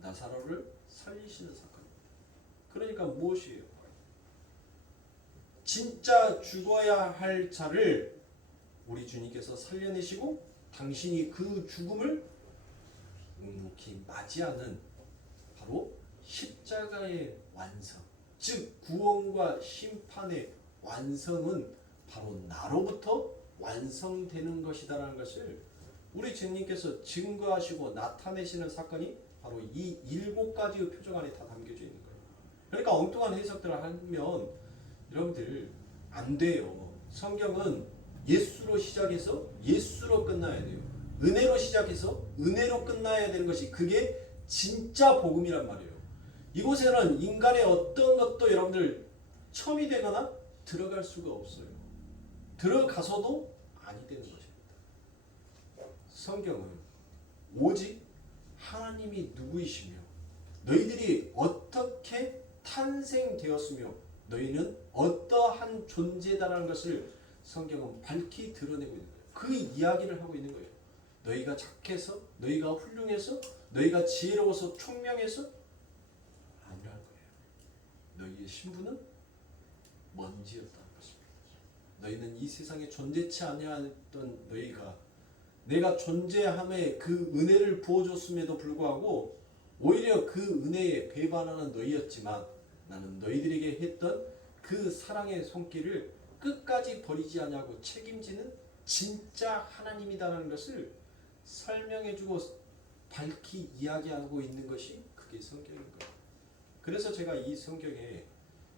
나사로를 살리시는 사건입니다. 그러니까 무엇이에요? 진짜 죽어야 할 자를 우리 주님께서 살려내시고 당신이 그 죽음을 묵묵히 맞이하는 바로 십자가의 완성, 즉 구원과 심판의 완성은 바로 나로부터 완성되는 것이다라는 것을 우리 주님께서 증거하시고 나타내시는 사건이 바로 이 7가지의 표적 안에 다 담겨져 있는 거예요. 그러니까 엉뚱한 해석들을 하면 여러분들 안 돼요. 성경은 예수로 시작해서 예수로 끝나야 돼요. 은혜로 시작해서 은혜로 끝나야 되는 것이 그게 진짜 복음이란 말이에요. 이곳에는 인간의 어떤 것도 여러분들 첨이 되거나 들어갈 수가 없어요. 들어가서도 아니 되는 것입니다. 성경은 오직 하나님이 누구이시며 너희들이 어떻게 탄생되었으며 너희는 어떠한 존재다라는 것을 성경은 밝히 드러내고 있는 거예요. 그 이야기를 하고 있는 거예요. 너희가 착해서, 너희가 훌륭해서, 너희가 지혜로워서, 총명해서 아니할 거예요. 너희의 신분은 먼지였다는 것입니다. 너희는 이 세상에 존재치 아니하던 너희가 내가 존재함에 그 은혜를 부어줬음에도 불구하고 오히려 그 은혜에 배반하는 너희였지만 나는 너희들에게 했던 그 사랑의 손길을 끝까지 버리지 않냐고 책임지는 진짜 하나님이다라는 것을 설명해주고 밝히 이야기하고 있는 것이 그게 성경인 거예요. 그래서 제가 이 성경에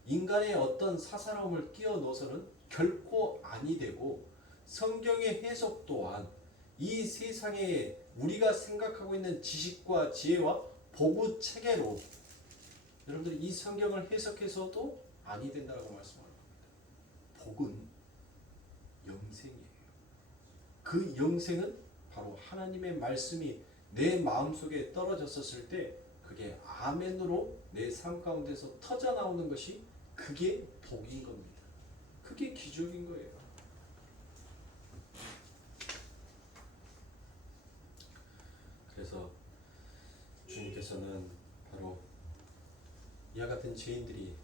인간의 어떤 사사로움을 끼워 넣어서는 결코 아니 되고 성경의 해석 또한 이 세상에 우리가 생각하고 있는 지식과 지혜와 보고 체계로 여러분들이 이 성경을 해석해서도 아니 된다고 말씀하는 겁니다. 복은 영생이에요. 그 영생은 바로 하나님의 말씀이 내 마음속에 떨어졌었을 때 그게 아멘으로 내 삶 가운데서 터져 나오는 것이 그게 복인 겁니다. 그게 기적인 거예요. 그래서 주님께서는 바로 이와 같은 죄인들이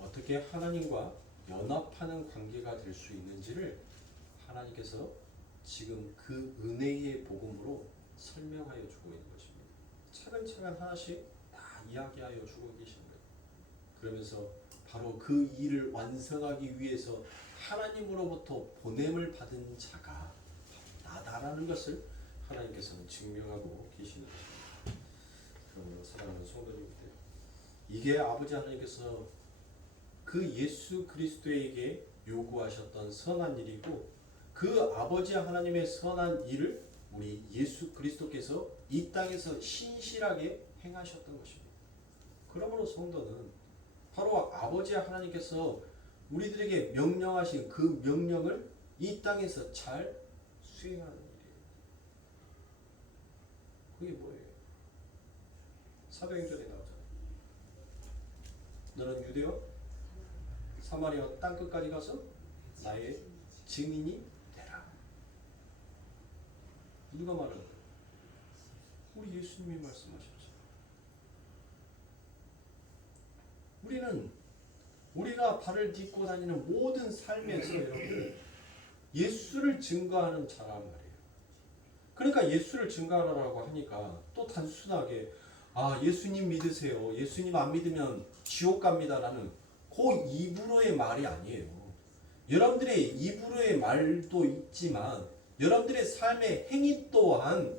어떻게 하나님과 연합하는 관계가 될 수 있는지를 하나님께서 지금 그 은혜의 복음으로 설명하여 주고 있는 것입니다. 차근차근 하나씩 다 이야기하여 주고 계신 거예요. 그러면서 바로 그 일을 완성하기 위해서 하나님으로부터 보냄을 받은 자가 나다라는 것을 하나님께서는 증명하고 계시는 것입니다. 그러므로 사랑하는 성도님들, 이게 아버지 하나님께서 그 예수 그리스도에게 요구하셨던 선한 일이고 그 아버지 하나님의 선한 일을 우리 예수 그리스도께서 이 땅에서 신실하게 행하셨던 것입니다. 그러므로 성도는 바로 아버지 하나님께서 우리들에게 명령하신 그 명령을 이 땅에서 잘 수행하는 일이에요. 그게 뭐예요? 사도행전에 나오잖아요. 너는 유대와 사마리아 땅끝까지 가서 나의 증인이 되라. 누가 말하는 거예요? 우리 예수님이 말씀하셨죠. 우리가 발을 딛고 다니는 모든 삶에서 여러분들 예수를 증거하는 자란 말이에요. 그러니까 예수를 증거하라고 하니까 또 단순하게 예수님 믿으세요. 예수님 안 믿으면 지옥 갑니다라는 그 입으로의 말이 아니에요. 여러분들의 입으로의 말도 있지만 여러분들의 삶의 행위 또한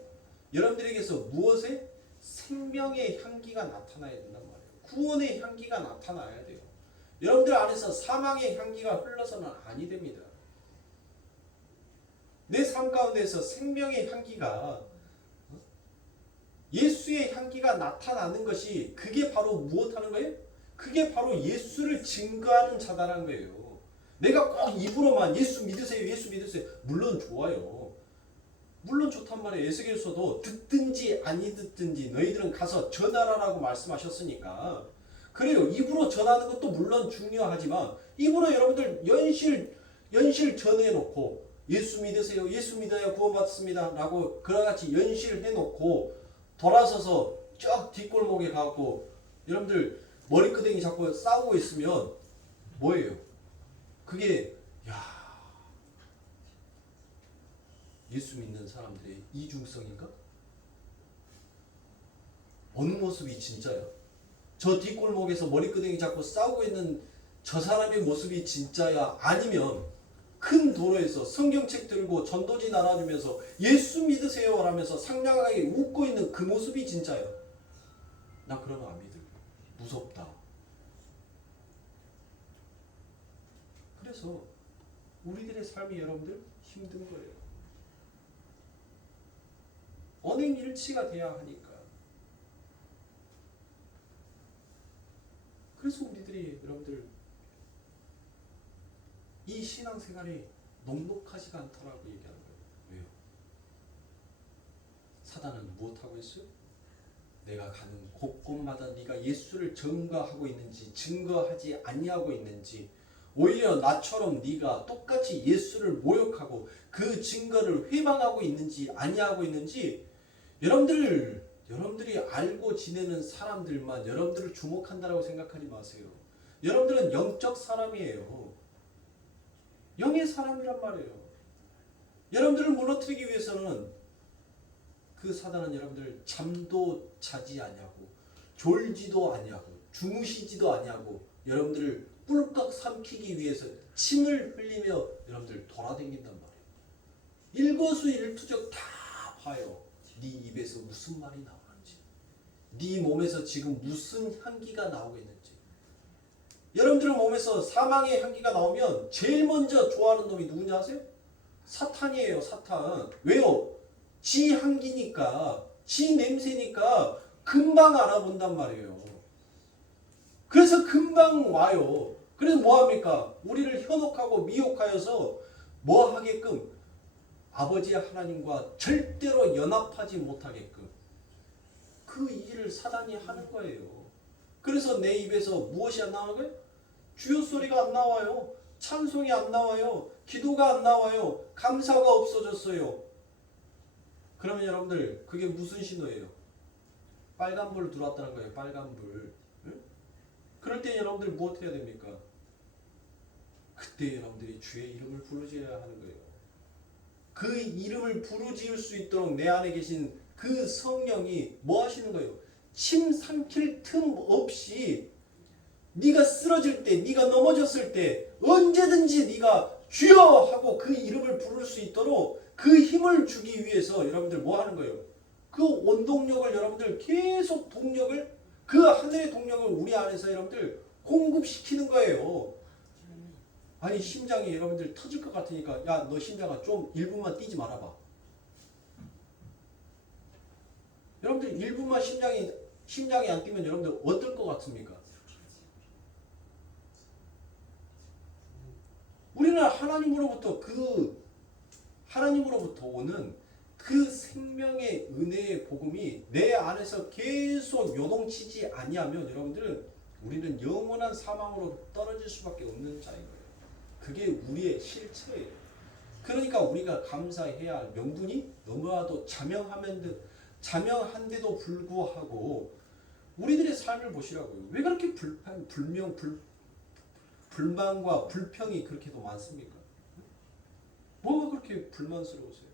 여러분들에게서 무엇의 생명의 향기가 나타나야 된단 말이에요. 구원의 향기가 나타나야 돼요. 여러분들 안에서 사망의 향기가 흘러서는 아니 됩니다. 내 삶 가운데서 생명의 향기가 예수의 향기가 나타나는 것이 그게 바로 무엇하는 거예요? 그게 바로 예수를 증거하는 자다라는 거예요. 내가 꼭 입으로만 예수 믿으세요, 예수 믿으세요. 물론 좋아요. 물론 좋단 말이에요. 에스겔서도 듣든지 아니 듣든지 너희들은 가서 전하라라고 말씀하셨으니까. 그래요. 입으로 전하는 것도 물론 중요하지만 입으로 여러분들 연실 전해놓고 예수 믿으세요, 예수 믿어야 구원받습니다 라고 그러같이 연실해놓고 돌아서서 쫙 뒷골목에 가고 여러분들 머리끄댕이 잡고 싸우고 있으면 뭐예요? 그게 예수 믿는 사람들의 이중성인가? 어느 모습이 진짜야? 저 뒷골목에서 머리끄댕이 잡고 싸우고 있는 저 사람의 모습이 진짜야? 아니면 큰 도로에서 성경책 들고 전도지 날아주면서 예수 믿으세요 라면서 상냥하게 웃고 있는 그 모습이 진짜야? 나 그런 거 안 믿을래. 무섭다. 그래서 우리들의 삶이 여러분들 힘든 거예요. 언행일치가 돼야 하니까. 그래서 우리들이 여러분들 이 신앙생활이 녹록하지가 않다라고 얘기하는 거예요. 왜요? 사단은 무엇하고 있어요? 내가 가는 곳곳마다 네가 예수를 증거하고 있는지 증거하지 아니하고 있는지, 오히려 나처럼 네가 똑같이 예수를 모욕하고 그 증거를 회방하고 있는지 아니하고 있는지, 여러분들이 알고 지내는 사람들만 여러분들을 주목한다라고 생각하지 마세요. 여러분들은 영적 사람이에요. 영의 사람이란 말이에요. 여러분들을 무너뜨리기 위해서는 그 사단은 여러분들 잠도 자지 아니하고 졸지도 아니하고 주무시지도 아니하고 여러분들을 꿀꺽 삼키기 위해서 침을 흘리며 여러분들 돌아다닌단 말이에요. 일거수일투족 다 봐요. 네 입에서 무슨 말이 나오는지, 네 몸에서 지금 무슨 향기가 나오고 있는지. 여러분들 몸에서 사망의 향기가 나오면 제일 먼저 좋아하는 놈이 누군지 아세요? 사탄이에요. 사탄. 왜요? 지 향기니까, 지 냄새니까 금방 알아본단 말이에요. 그래서 금방 와요. 그래서 뭐합니까? 우리를 현혹하고 미혹하여서 뭐 하게끔? 아버지 하나님과 절대로 연합하지 못하게끔 그 일을 사단이 하는 거예요. 그래서 내 입에서 무엇이 안 나와요? 주여 소리가 안 나와요. 찬송이 안 나와요. 기도가 안 나와요. 감사가 없어졌어요. 그러면 여러분들 그게 무슨 신호예요? 빨간불 들어왔다는 거예요. 빨간불. 응? 그럴 때 여러분들 무엇 해야 됩니까? 그때 여러분들이 주의 이름을 부르짖어야 하는 거예요. 그 이름을 부르짖을 수 있도록 내 안에 계신 그 성령이 뭐 하시는 거예요? 침 삼킬 틈 없이 네가 쓰러질 때, 네가 넘어졌을 때 언제든지 네가 주여 하고 그 이름을 부를 수 있도록 그 힘을 주기 위해서 여러분들 뭐 하는 거예요? 그 원동력을 여러분들 계속 동력을, 그 하늘의 동력을 우리 안에서 여러분들 공급시키는 거예요. 아니 심장이 여러분들 터질 것 같으니까 야 너 심장아 좀 1분만 뛰지 말아봐. 여러분들 1분만 심장이 안 뛰면 여러분들 어떨 것 같습니까? 우리는 하나님으로부터 오는 그 생명의 은혜의 복음이 내 안에서 계속 요동치지 아니하면 여러분들은 우리는 영원한 사망으로 떨어질 수밖에 없는 자인 거예요. 그게 우리의 실체예요. 그러니까 우리가 감사해야 할 명분이 너무나도 자명한데도 불구하고 우리들의 삶을 보시라고요. 왜 그렇게 불만과 불평이 그렇게도 많습니까? 뭐가 그렇게 불만스러우세요?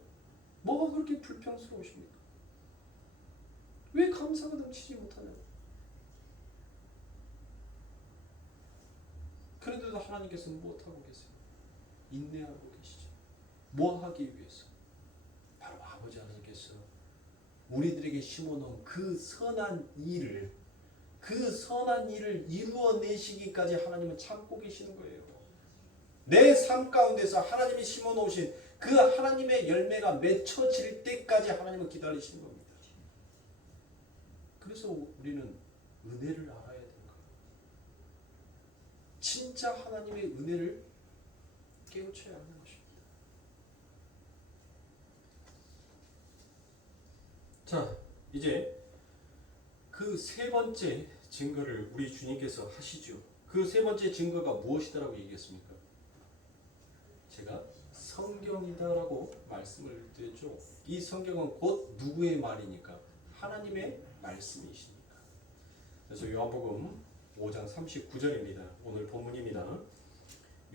뭐가 그렇게 불평스러우십니까? 왜 감사가 넘치지 못하냐고. 그런데도 하나님께서는 무엇하고 계세요? 인내하고 계시죠. 뭐 하기 위해서? 바로 아버지 하나님께서 우리들에게 심어놓은 그 선한 일을 이루어내시기까지 하나님은 참고 계시는 거예요. 내 삶 가운데서 하나님이 심어놓으신 그 하나님의 열매가 맺혀질 때까지 하나님은 기다리시는 겁니다. 그래서 우리는 은혜를 알아야 되는 거예요. 진짜 하나님의 은혜를 깨우쳐야 하는 것입니다. 자, 이제 그 세 번째 증거를 우리 주님께서 하시죠. 그 세 번째 증거가 무엇이다라고 얘기했습니까? 제가 성경이다라고 말씀을 드렸죠. 이 성경은 곧 누구의 말이니까? 하나님의 말씀이십니다. 그래서 요한복음 5장 39절입니다. 오늘 본문입니다.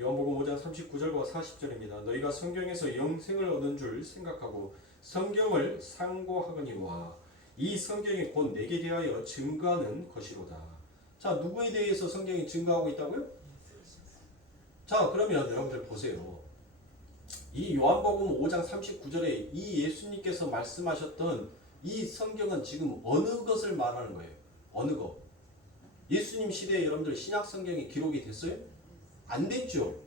요한복음 5장 39절과 40절입니다. 너희가 성경에서 영생을 얻은 줄 생각하고 성경을 상고하거니와 이 성경이 곧 내게 대하여 증거하는 것이로다. 자, 누구에 대해서 성경이 증거하고 있다고요? 자, 그러면 여러분들 보세요. 이 요한복음 5장 39절에 이 예수님께서 말씀하셨던 이 성경은 지금 어느 것을 말하는 거예요? 어느 것? 예수님 시대에 여러분들 신약 성경이 기록이 됐어요? 안 됐죠.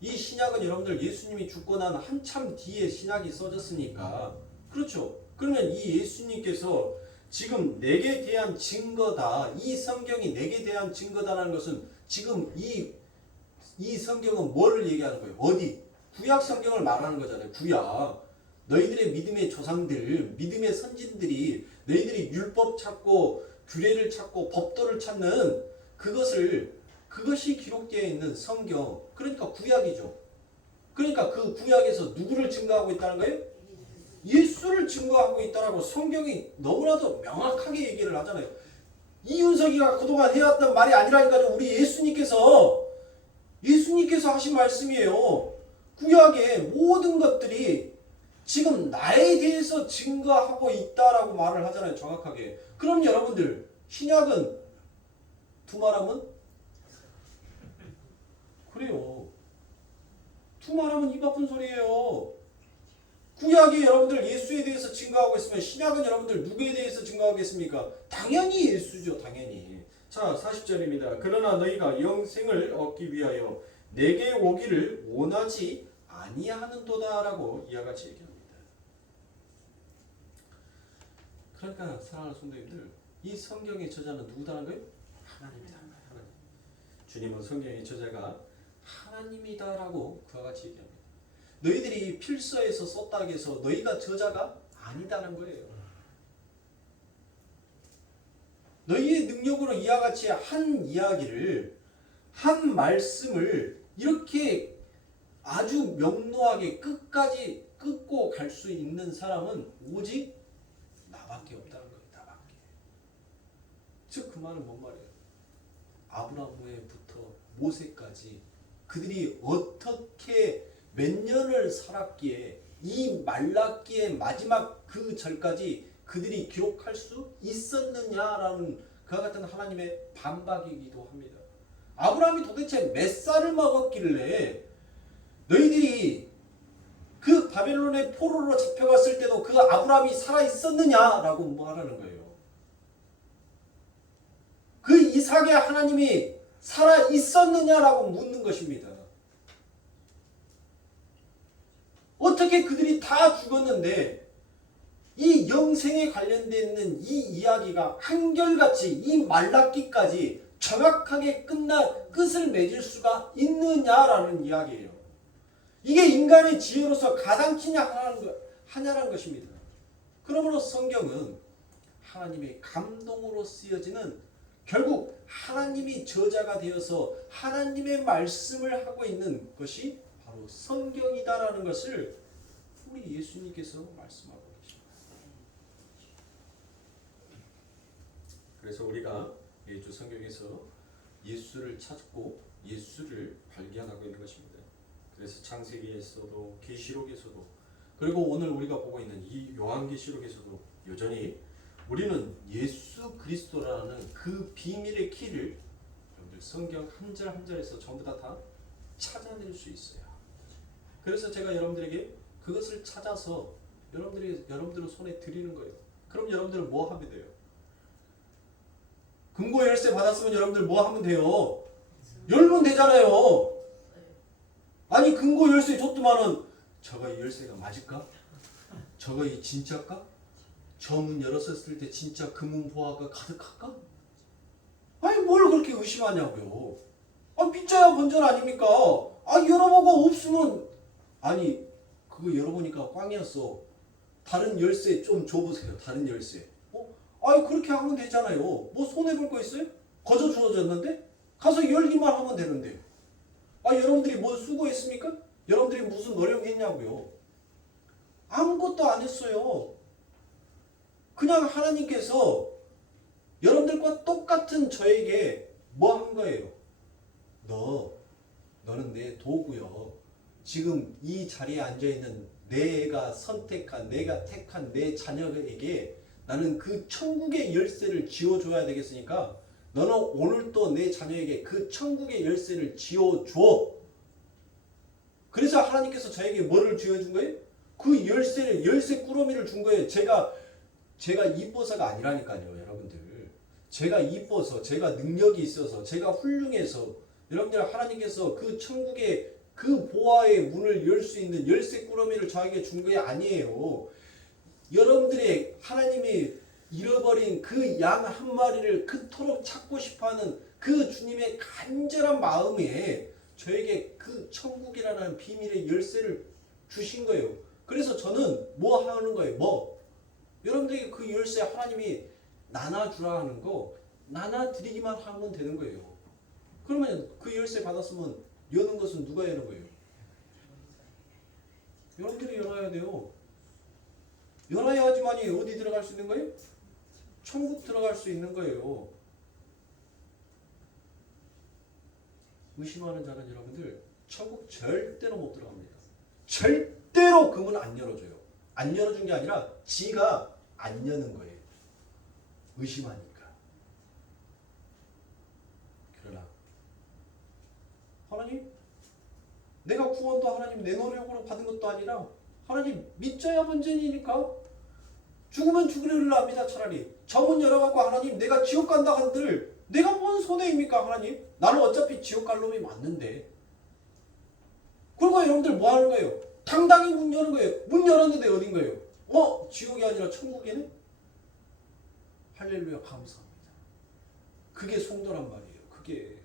이 신약은 여러분들 예수님이 죽고 난 한참 뒤에 신약이 써졌으니까 그렇죠. 그러면 이 예수님께서 지금 내게 대한 증거다. 이 성경이 내게 대한 증거다라는 것은 지금 이 성경은 뭐를 얘기하는 거예요? 어디? 구약 성경을 말하는 거잖아요. 구약. 너희들의 믿음의 조상들, 믿음의 선진들이 너희들이 율법 찾고 규례를 찾고 법도를 찾는 그것이 기록되어 있는 성경. 그러니까 구약이죠. 그러니까 그 구약에서 누구를 증거하고 있다는 거예요? 예수를 증거하고 있다라고 성경이 너무나도 명확하게 얘기를 하잖아요. 이윤석이가 그동안 해왔던 말이 아니라니까요. 우리 예수님께서 하신 말씀이에요. 구약의 모든 것들이 지금 나에 대해서 증거하고 있다라고 말을 하잖아요. 정확하게. 그럼 여러분들 신약은 두말하면 그래요. 두말하면 입 아픈 소리예요. 구약이 여러분들 예수에 대해서 증거하고 있으면 신약은 여러분들 누구에 대해서 증거하겠습니까? 당연히 예수죠. 당연히. 자, 40절입니다. 그러나 너희가 영생을 얻기 위하여 내게 오기를 원하지 아니하는도다라고 이와 같이 얘기합니다. 그러니까 사랑하는 성도님들, 이 성경의 저자는 누구다는 거예요? 하나님이다. 하나님. 주님은 성경의 저자가 하나님이다라고 그와 같이 얘기합니다. 너희들이 필서에서 썼다고 해서 너희가 저자가 아니다는 거예요. 너희의 능력으로 이와 같이 한 이야기를, 한 말씀을 이렇게 아주 명료하게 끝까지 끊고 갈 수 있는 사람은 오직 나밖에 없다는 거예요. 나밖에. 즉 그 말은 뭔 말이에요? 아브라함부터 모세까지 그들이 어떻게 몇 년을 살았기에 이 말라기의 마지막 그 절까지 그들이 기록할 수 있었느냐라는 그와 같은 하나님의 반박이기도 합니다. 아브라함이 도대체 몇 살을 먹었길래 너희들이 그 바벨론의 포로로 잡혀갔을 때도 그 아브라함이 살아있었느냐라고 말하는 거예요. 그 이삭의 하나님이 살아있었느냐라고 묻는 것입니다. 어떻게 그들이 다 죽었는데 이 영생에 관련되어 있는 이 이야기가 한결같이 이 말라기까지 정확하게 끝을 맺을 수가 있느냐라는 이야기예요. 이게 인간의 지혜로서 가당키냐 하냐라는 것입니다. 그러므로 성경은 하나님의 감동으로 쓰여지는 결국 하나님이 저자가 되어서 하나님의 말씀을 하고 있는 것이 바로 성경이다라는 것을 우리 예수님께서 말씀하고 계십니다. 그래서 우리가 예주 성경에서 예수를 찾고 예수를 발견하고 있는 것입니다. 그래서 창세기에서도 계시록에서도 그리고 오늘 우리가 보고 있는 이 요한계시록에서도 여전히 우리는 예수 그리스도라는 그 비밀의 키를 여러분들 성경 한 절 한 절에서 전부 다 찾아낼 수 있어요. 그래서 제가 여러분들에게 그것을 찾아서 여러분들의 손에 드리는 거예요. 그럼 여러분들은 뭐 하면 돼요? 금고 열쇠 받았으면 여러분들 뭐 하면 돼요? 열면 되잖아요. 아니 금고 열쇠 줬더만은 저거 이 열쇠가 맞을까? 저거 이 진짜일까? 저 문 열었을 때 진짜 금은보화가 가득할까? 아니 뭘 그렇게 의심하냐고요. 믿자야 본전 아닙니까? 열어보고 없으면 아니 그거 열어보니까 꽝이었어. 다른 열쇠 좀 줘보세요. 다른 열쇠. 그렇게 하면 되잖아요. 뭐 손해볼 거 있어요? 거저 주어졌는데? 가서 열기만 하면 되는데. 여러분들이 뭐 수고했습니까? 여러분들이 무슨 노력했냐고요? 아무것도 안 했어요. 그냥 하나님께서 여러분들과 똑같은 저에게 뭐 한 거예요? 너는 내 도구요. 지금 이 자리에 앉아있는 내가 선택한, 내가 택한 내 자녀에게 나는 그 천국의 열쇠를 쥐어줘야 되겠으니까 너는 오늘 또 내 자녀에게 그 천국의 열쇠를 쥐어줘. 그래서 하나님께서 저에게 뭐를 쥐어준 거예요? 그 열쇠 꾸러미를 준 거예요. 제가 이뻐서가 아니라니까요, 여러분들. 제가 이뻐서, 제가 능력이 있어서, 제가 훌륭해서 여러분들 하나님께서 그 천국의 그 보화의 문을 열 수 있는 열쇠 꾸러미를 저에게 준 게 아니에요. 여러분들의 하나님이 잃어버린 그 양 한 마리를 그토록 찾고 싶어하는 그 주님의 간절한 마음에 저에게 그 천국이라는 비밀의 열쇠를 주신 거예요. 그래서 저는 뭐 하는 거예요? 여러분들에게 그 열쇠 하나님이 나눠주라 하는 거 나눠드리기만 하면 되는 거예요. 그러면 그 열쇠 받았으면 여는 것은 누가 여는 거예요? 여러분들이 열어야 돼요. 열어야지만이 어디 들어갈 수 있는 거예요? 천국 들어갈 수 있는 거예요. 의심하는 자는 여러분들 천국 절대로 못 들어갑니다. 절대로 그 문 안 열어줘요. 안 열어준 게 아니라 지가 안 여는 거예요. 의심하니까. 그러나 하나님, 내가 구원도 하나님 내 노력으로 받은 것도 아니라 하나님 믿자야 본전이니까 죽으면 죽으리를 압니다. 차라리 저 문 열어갖고 하나님 내가 지옥 간다 한들 내가 뭔 손해입니까? 하나님 나는 어차피 지옥 갈 놈이 맞는데. 그리고 여러분들 뭐 하는 거예요? 당당히 문 여는 거예요. 문 열었는데 어딘 거예요? 지옥이 아니라 천국이네? 할렐루야, 감사합니다. 그게 성도란 말이에요. 그게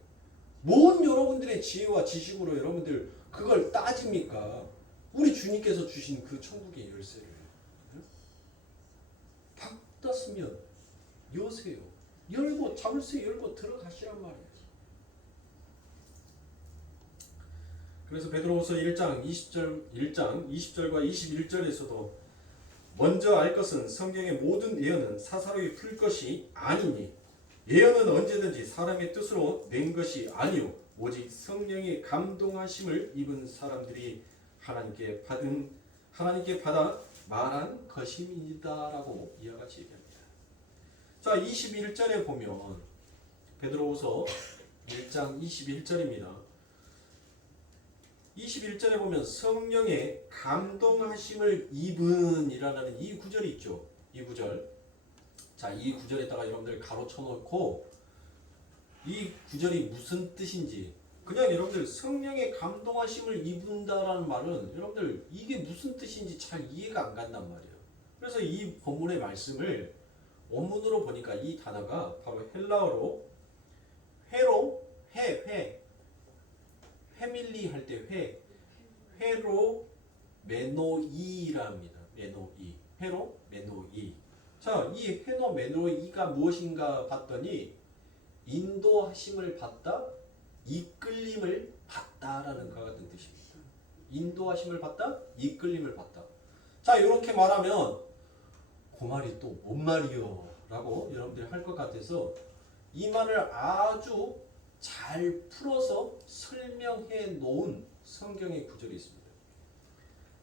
뭔 여러분들의 지혜와 지식으로 여러분들 그걸 따집니까? 우리 주님께서 주신 그 천국의 열쇠를 받았으면 여세요. 열고 자물쇠 열고 들어가시란 말이에요. 그래서 베드로후서 1장 20절과 21절에서도 먼저 알 것은 성경의 모든 예언은 사사로이 풀 것이 아니니 예언은 언제든지 사람의 뜻으로 낸 것이 아니요 오직 성령의 감동하심을 입은 사람들이 하나님께 받아 말한 것입니다라고 이와 같이 얘기합니다. 자, 21절에 보면 베드로후서 1장 21절입니다. 21절에 보면 성령의 감동하심을 입은이라는 이 구절이 있죠. 이 구절. 자, 이 구절에다가 여러분들 가로 쳐놓고 이 구절이 무슨 뜻인지 그냥 여러분들 성령의 감동하심을 입은다라는 말은 여러분들 이게 무슨 뜻인지 잘 이해가 안 간단 말이에요. 그래서 이 본문의 말씀을 원문으로 보니까 이 단어가 바로 헬라어로 회밀리 할 때 회로 메노이라 합니다. 메노이. 회로 메노이. 자, 이 회로 메노이가 무엇인가 봤더니 인도하심을 받다, 이끌림을 받다라는 것 같은 뜻입니다. 인도하심을 받다, 이끌림을 받다. 자, 이렇게 말하면 그 말이 또 뭔 말이요? 라고 여러분들이 할 것 같아서 이 말을 아주 잘 풀어서 설명해 놓은 성경의 구절이 있습니다.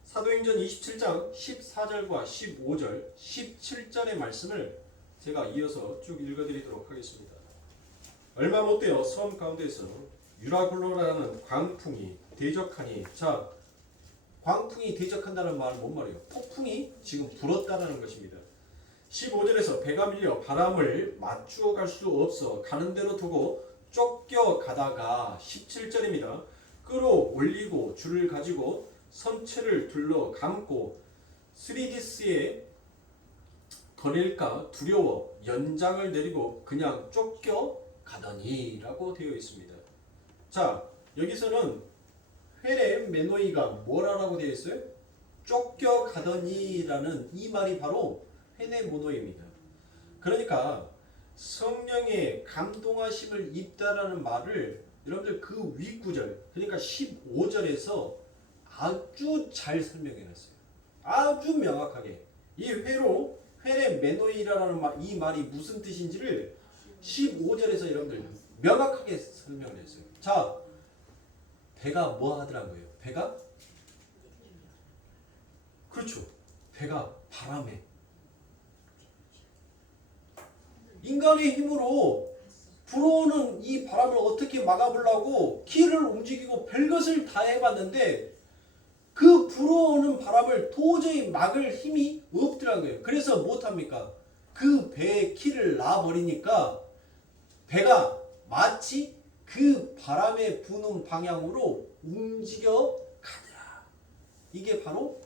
사도행전 27장 14절과 15절, 17절의 말씀을 제가 이어서 쭉 읽어드리도록 하겠습니다. 얼마 못되어 섬 가운데서 유라굴로라는 광풍이 대적하니, 자, 광풍이 대적한다는 말은 뭔 말이에요? 폭풍이 지금 불었다는 것입니다. 15절에서 배가 밀려 바람을 맞추어 갈 수 없어 가는 대로 두고 쫓겨가다가 17절입니다. 끌어올리고 줄을 가지고 선체를 둘러 감고 스리디스에 거릴까 두려워 연장을 내리고 그냥 쫓겨가더니 라고 되어 있습니다. 자, 여기서는 회례 메노이가 뭐라고 되어 있어요? 쫓겨가더니라는 이 말이 바로 회례 메노이입니다. 그러니까 성령의 감동하심을 입다라는 말을 여러분들 그 윗구절, 그러니까 15절에서 아주 잘 설명해 놨어요. 아주 명확하게. 이 회례 메노이라는 말, 이 말이 무슨 뜻인지를 15절에서 여러분들 명확하게 설명을 했어요. 자, 배가 뭐 하더라고요? 배가? 그렇죠. 배가 바람에. 인간의 힘으로 불어오는 이 바람을 어떻게 막아보려고 키를 움직이고 별것을 다 해봤는데 그 불어오는 바람을 도저히 막을 힘이 없더라고요. 그래서 못합니까? 그 배의 키를 놔버리니까 배가 마치 그 바람에 부는 방향으로 움직여 가더라. 이게 바로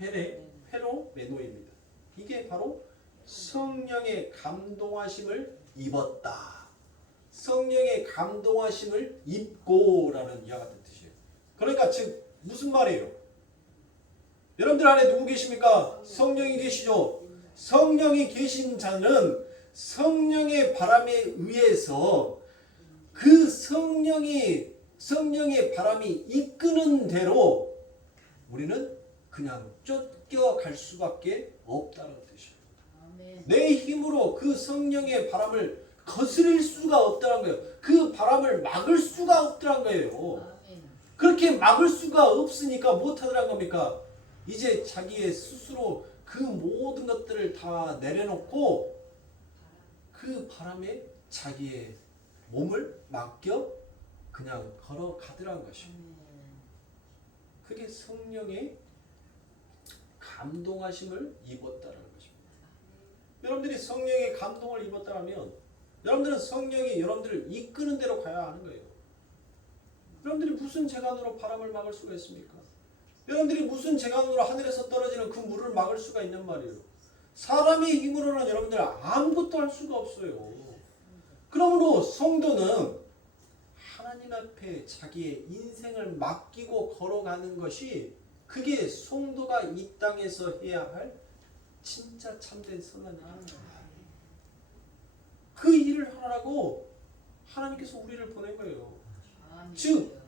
회로 메노입니다. 이게 바로 성령의 감동하심을 입었다. 성령의 감동하심을 입고라는 이와 같은 뜻이에요. 그러니까 즉 무슨 말이에요? 여러분들 안에 누구 계십니까? 성령이 계시죠? 성령이 계신 자는 성령의 바람에 의해서 그 성령의 바람이 이끄는 대로 우리는 그냥 쫓겨갈 수밖에 없다는 뜻이에요. 내 힘으로 그 성령의 바람을 거스릴 수가 없다는 거예요. 그 바람을 막을 수가 없다는 거예요. 그렇게 막을 수가 없으니까 못하더란 겁니까? 이제 자기의 스스로 그 모든 것들을 다 내려놓고 그 바람에 자기의 몸을 맡겨 그냥 걸어가더란 것입니다. 그게 성령의 감동하심을 입었다는 것입니다. 여러분들이 성령의 감동을 입었다면 여러분들은 성령이 여러분들을 이끄는 대로 가야 하는 거예요. 여러분들이 무슨 재간으로 바람을 막을 수가 있습니까? 여러분들이 무슨 재간으로 하늘에서 떨어지는 그 물을 막을 수가 있는 말이에요. 사람의 힘으로는 여러분들 아무것도 할 수가 없어요. 그러므로 성도는 하나님 앞에 자기의 인생을 맡기고 걸어가는 것이 그게 성도가 이 땅에서 해야 할 진짜 참된 선한 일입니다. 그 일을 하라고 하나님께서 우리를 보낸 거예요. 즉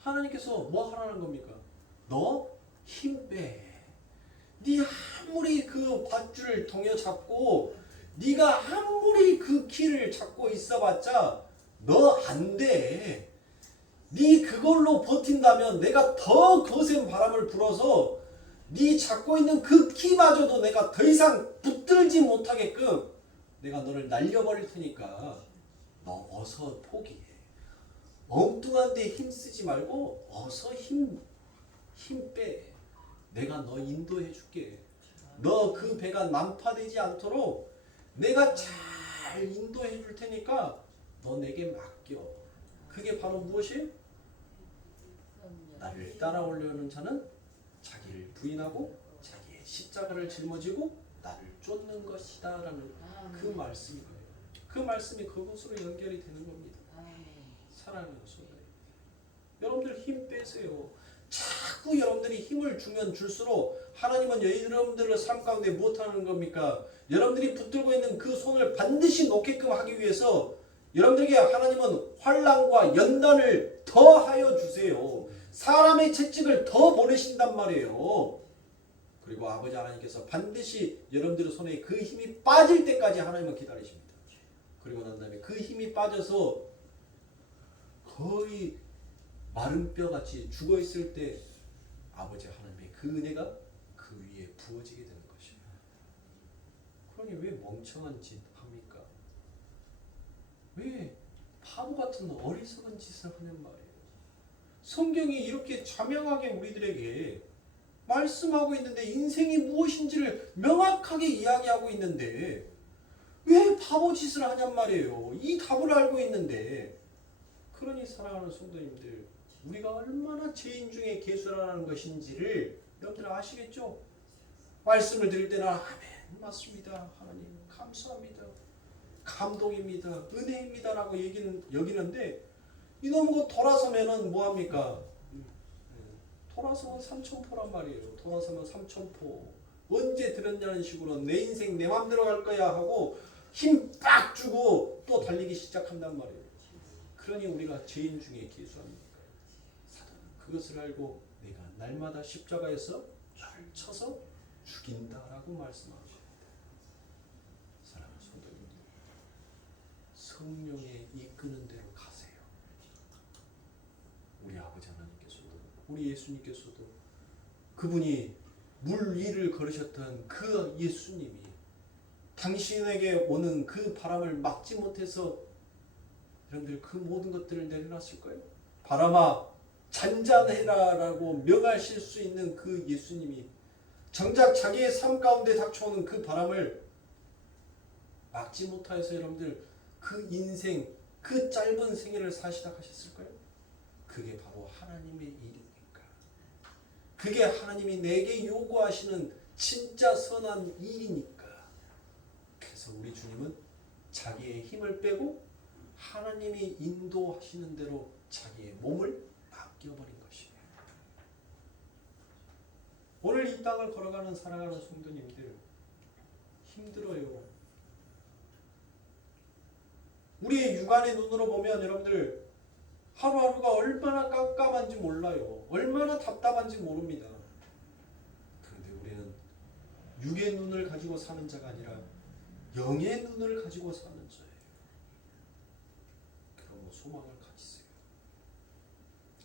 하나님께서 뭐 하라는 겁니까? 너 힘 빼. 네 아무리 그 밧줄을 동여잡고 네가 아무리 그 키를 잡고 있어봤자 너 안 돼. 네 그걸로 버틴다면 내가 더 거센 바람을 불어서 네 잡고 있는 그 키마저도 내가 더 이상 붙들지 못하게끔 내가 너를 날려버릴 테니까 너 어서 포기해. 엉뚱한 데 힘쓰지 말고 어서 힘 빼. 내가 너 인도해 줄게. 너 그 배가 난파되지 않도록 내가 잘 인도해 줄 테니까 너 내게 맡겨. 그게 바로 무엇이에요? 나를 따라오려는 자는 자기를 부인하고 자기의 십자가를 짊어지고 나를 쫓는 것이다 라는 그 말씀이 거예요. 그 말씀이 그것으로 연결이 되는 겁니다. 사랑하는 소리. 여러분들 힘 빼세요. 자꾸 여러분들이 힘을 주면 줄수록 하나님은 여러분들의 삶 가운데 못하는 겁니까? 여러분들이 붙들고 있는 그 손을 반드시 놓게끔 하기 위해서 여러분들에게 하나님은 환난과 연단을 더하여 주세요. 사람의 채찍을 더 보내신단 말이에요. 그리고 아버지 하나님께서 반드시 여러분들의 손에 그 힘이 빠질 때까지 하나님은 기다리십니다. 그리고 난 다음에 그 힘이 빠져서 거의 마른 뼈같이 죽어있을 때 아버지 하나님의 그 은혜가 그 위에 부어지게 되는 것입니다. 그러니 왜 멍청한 짓 합니까? 왜 바보 같은 어리석은 짓을 하는 말이에요. 성경이 이렇게 자명하게 우리들에게 말씀하고 있는데 인생이 무엇인지를 명확하게 이야기하고 있는데 왜 바보 짓을 하냔 말이에요. 이 답을 알고 있는데. 그러니 사랑하는 성도님들, 우리가 얼마나 죄인 중에 괴수라는 것인지를 여러분들 아시겠죠? 말씀을 드릴 때는 아멘 맞습니다. 하나님 감사합니다. 감동입니다. 은혜입니다. 라고 여기는데 이놈 거 돌아서면은 뭐합니까? 돌아서면 삼천포란 말이에요. 돌아서면 삼천포. 언제 들었냐는 식으로 내 인생 내 맘대로 갈 거야 하고 힘 빡 주고 또 달리기 시작한단 말이에요. 그러니 우리가 죄인 중에 기수합니까? 사단은 그것을 알고 내가 날마다 십자가에서 쳐서 죽인다라고 말씀하십니다. 사랑하는 성도님, 성령의 이끄는 대로 가세요. 우리 아버지 하나님께서도 우리 예수님께서도 그분이 물 위를 걸으셨던 그 예수님이 당신에게 오는 그 바람을 막지 못해서 여러분들 그 모든 것들을 내려놨을까요? 바람아 잔잔해라 라고 명하실 수 있는 그 예수님이 정작 자기의 삶 가운데 닥쳐오는 그 바람을 막지 못하여서 여러분들 그 인생 그 짧은 생애를 사시다 가셨을까요? 그게 바로 하나님의 일이니까. 그게 하나님이 내게 요구하시는 진짜 선한 일이니까. 그래서 우리 주님은 자기의 힘을 빼고 하나님이 인도하시는 대로 자기의 몸을 맡겨버린 것입니다. 오늘 이 땅을 걸어가는 사랑하는 성도님들 힘들어요. 우리의 육안의 눈으로 보면 여러분들 하루하루가 얼마나 깜깜한지 몰라요. 얼마나 답답한지 모릅니다. 그런데 우리는 육의 눈을 가지고 사는 자가 아니라 영의 눈을 가지고 사는 자예요. 그러므로 소망을 가지세요.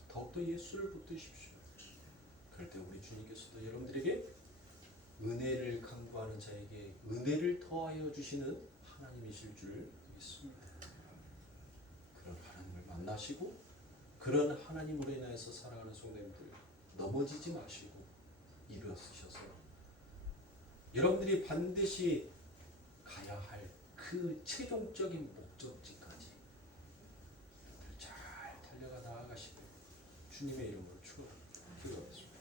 더욱더 예수를 붙드십시오. 그럴 때 우리 주님께서도 여러분들에게 은혜를 강구하는 자에게 은혜를 더하여 주시는 하나님이실 줄 믿습니다. 그런 하나님을 만나시고 그런 하나님으로 인하여서 살아가는 성도님들 넘어지지 마시고 일어서셔서 여러분들이 반드시 가야 할 그 최종적인 목적지까지 잘 달려가 나아가시고 주님의 이름으로 축원합니다. 기도하겠습니다.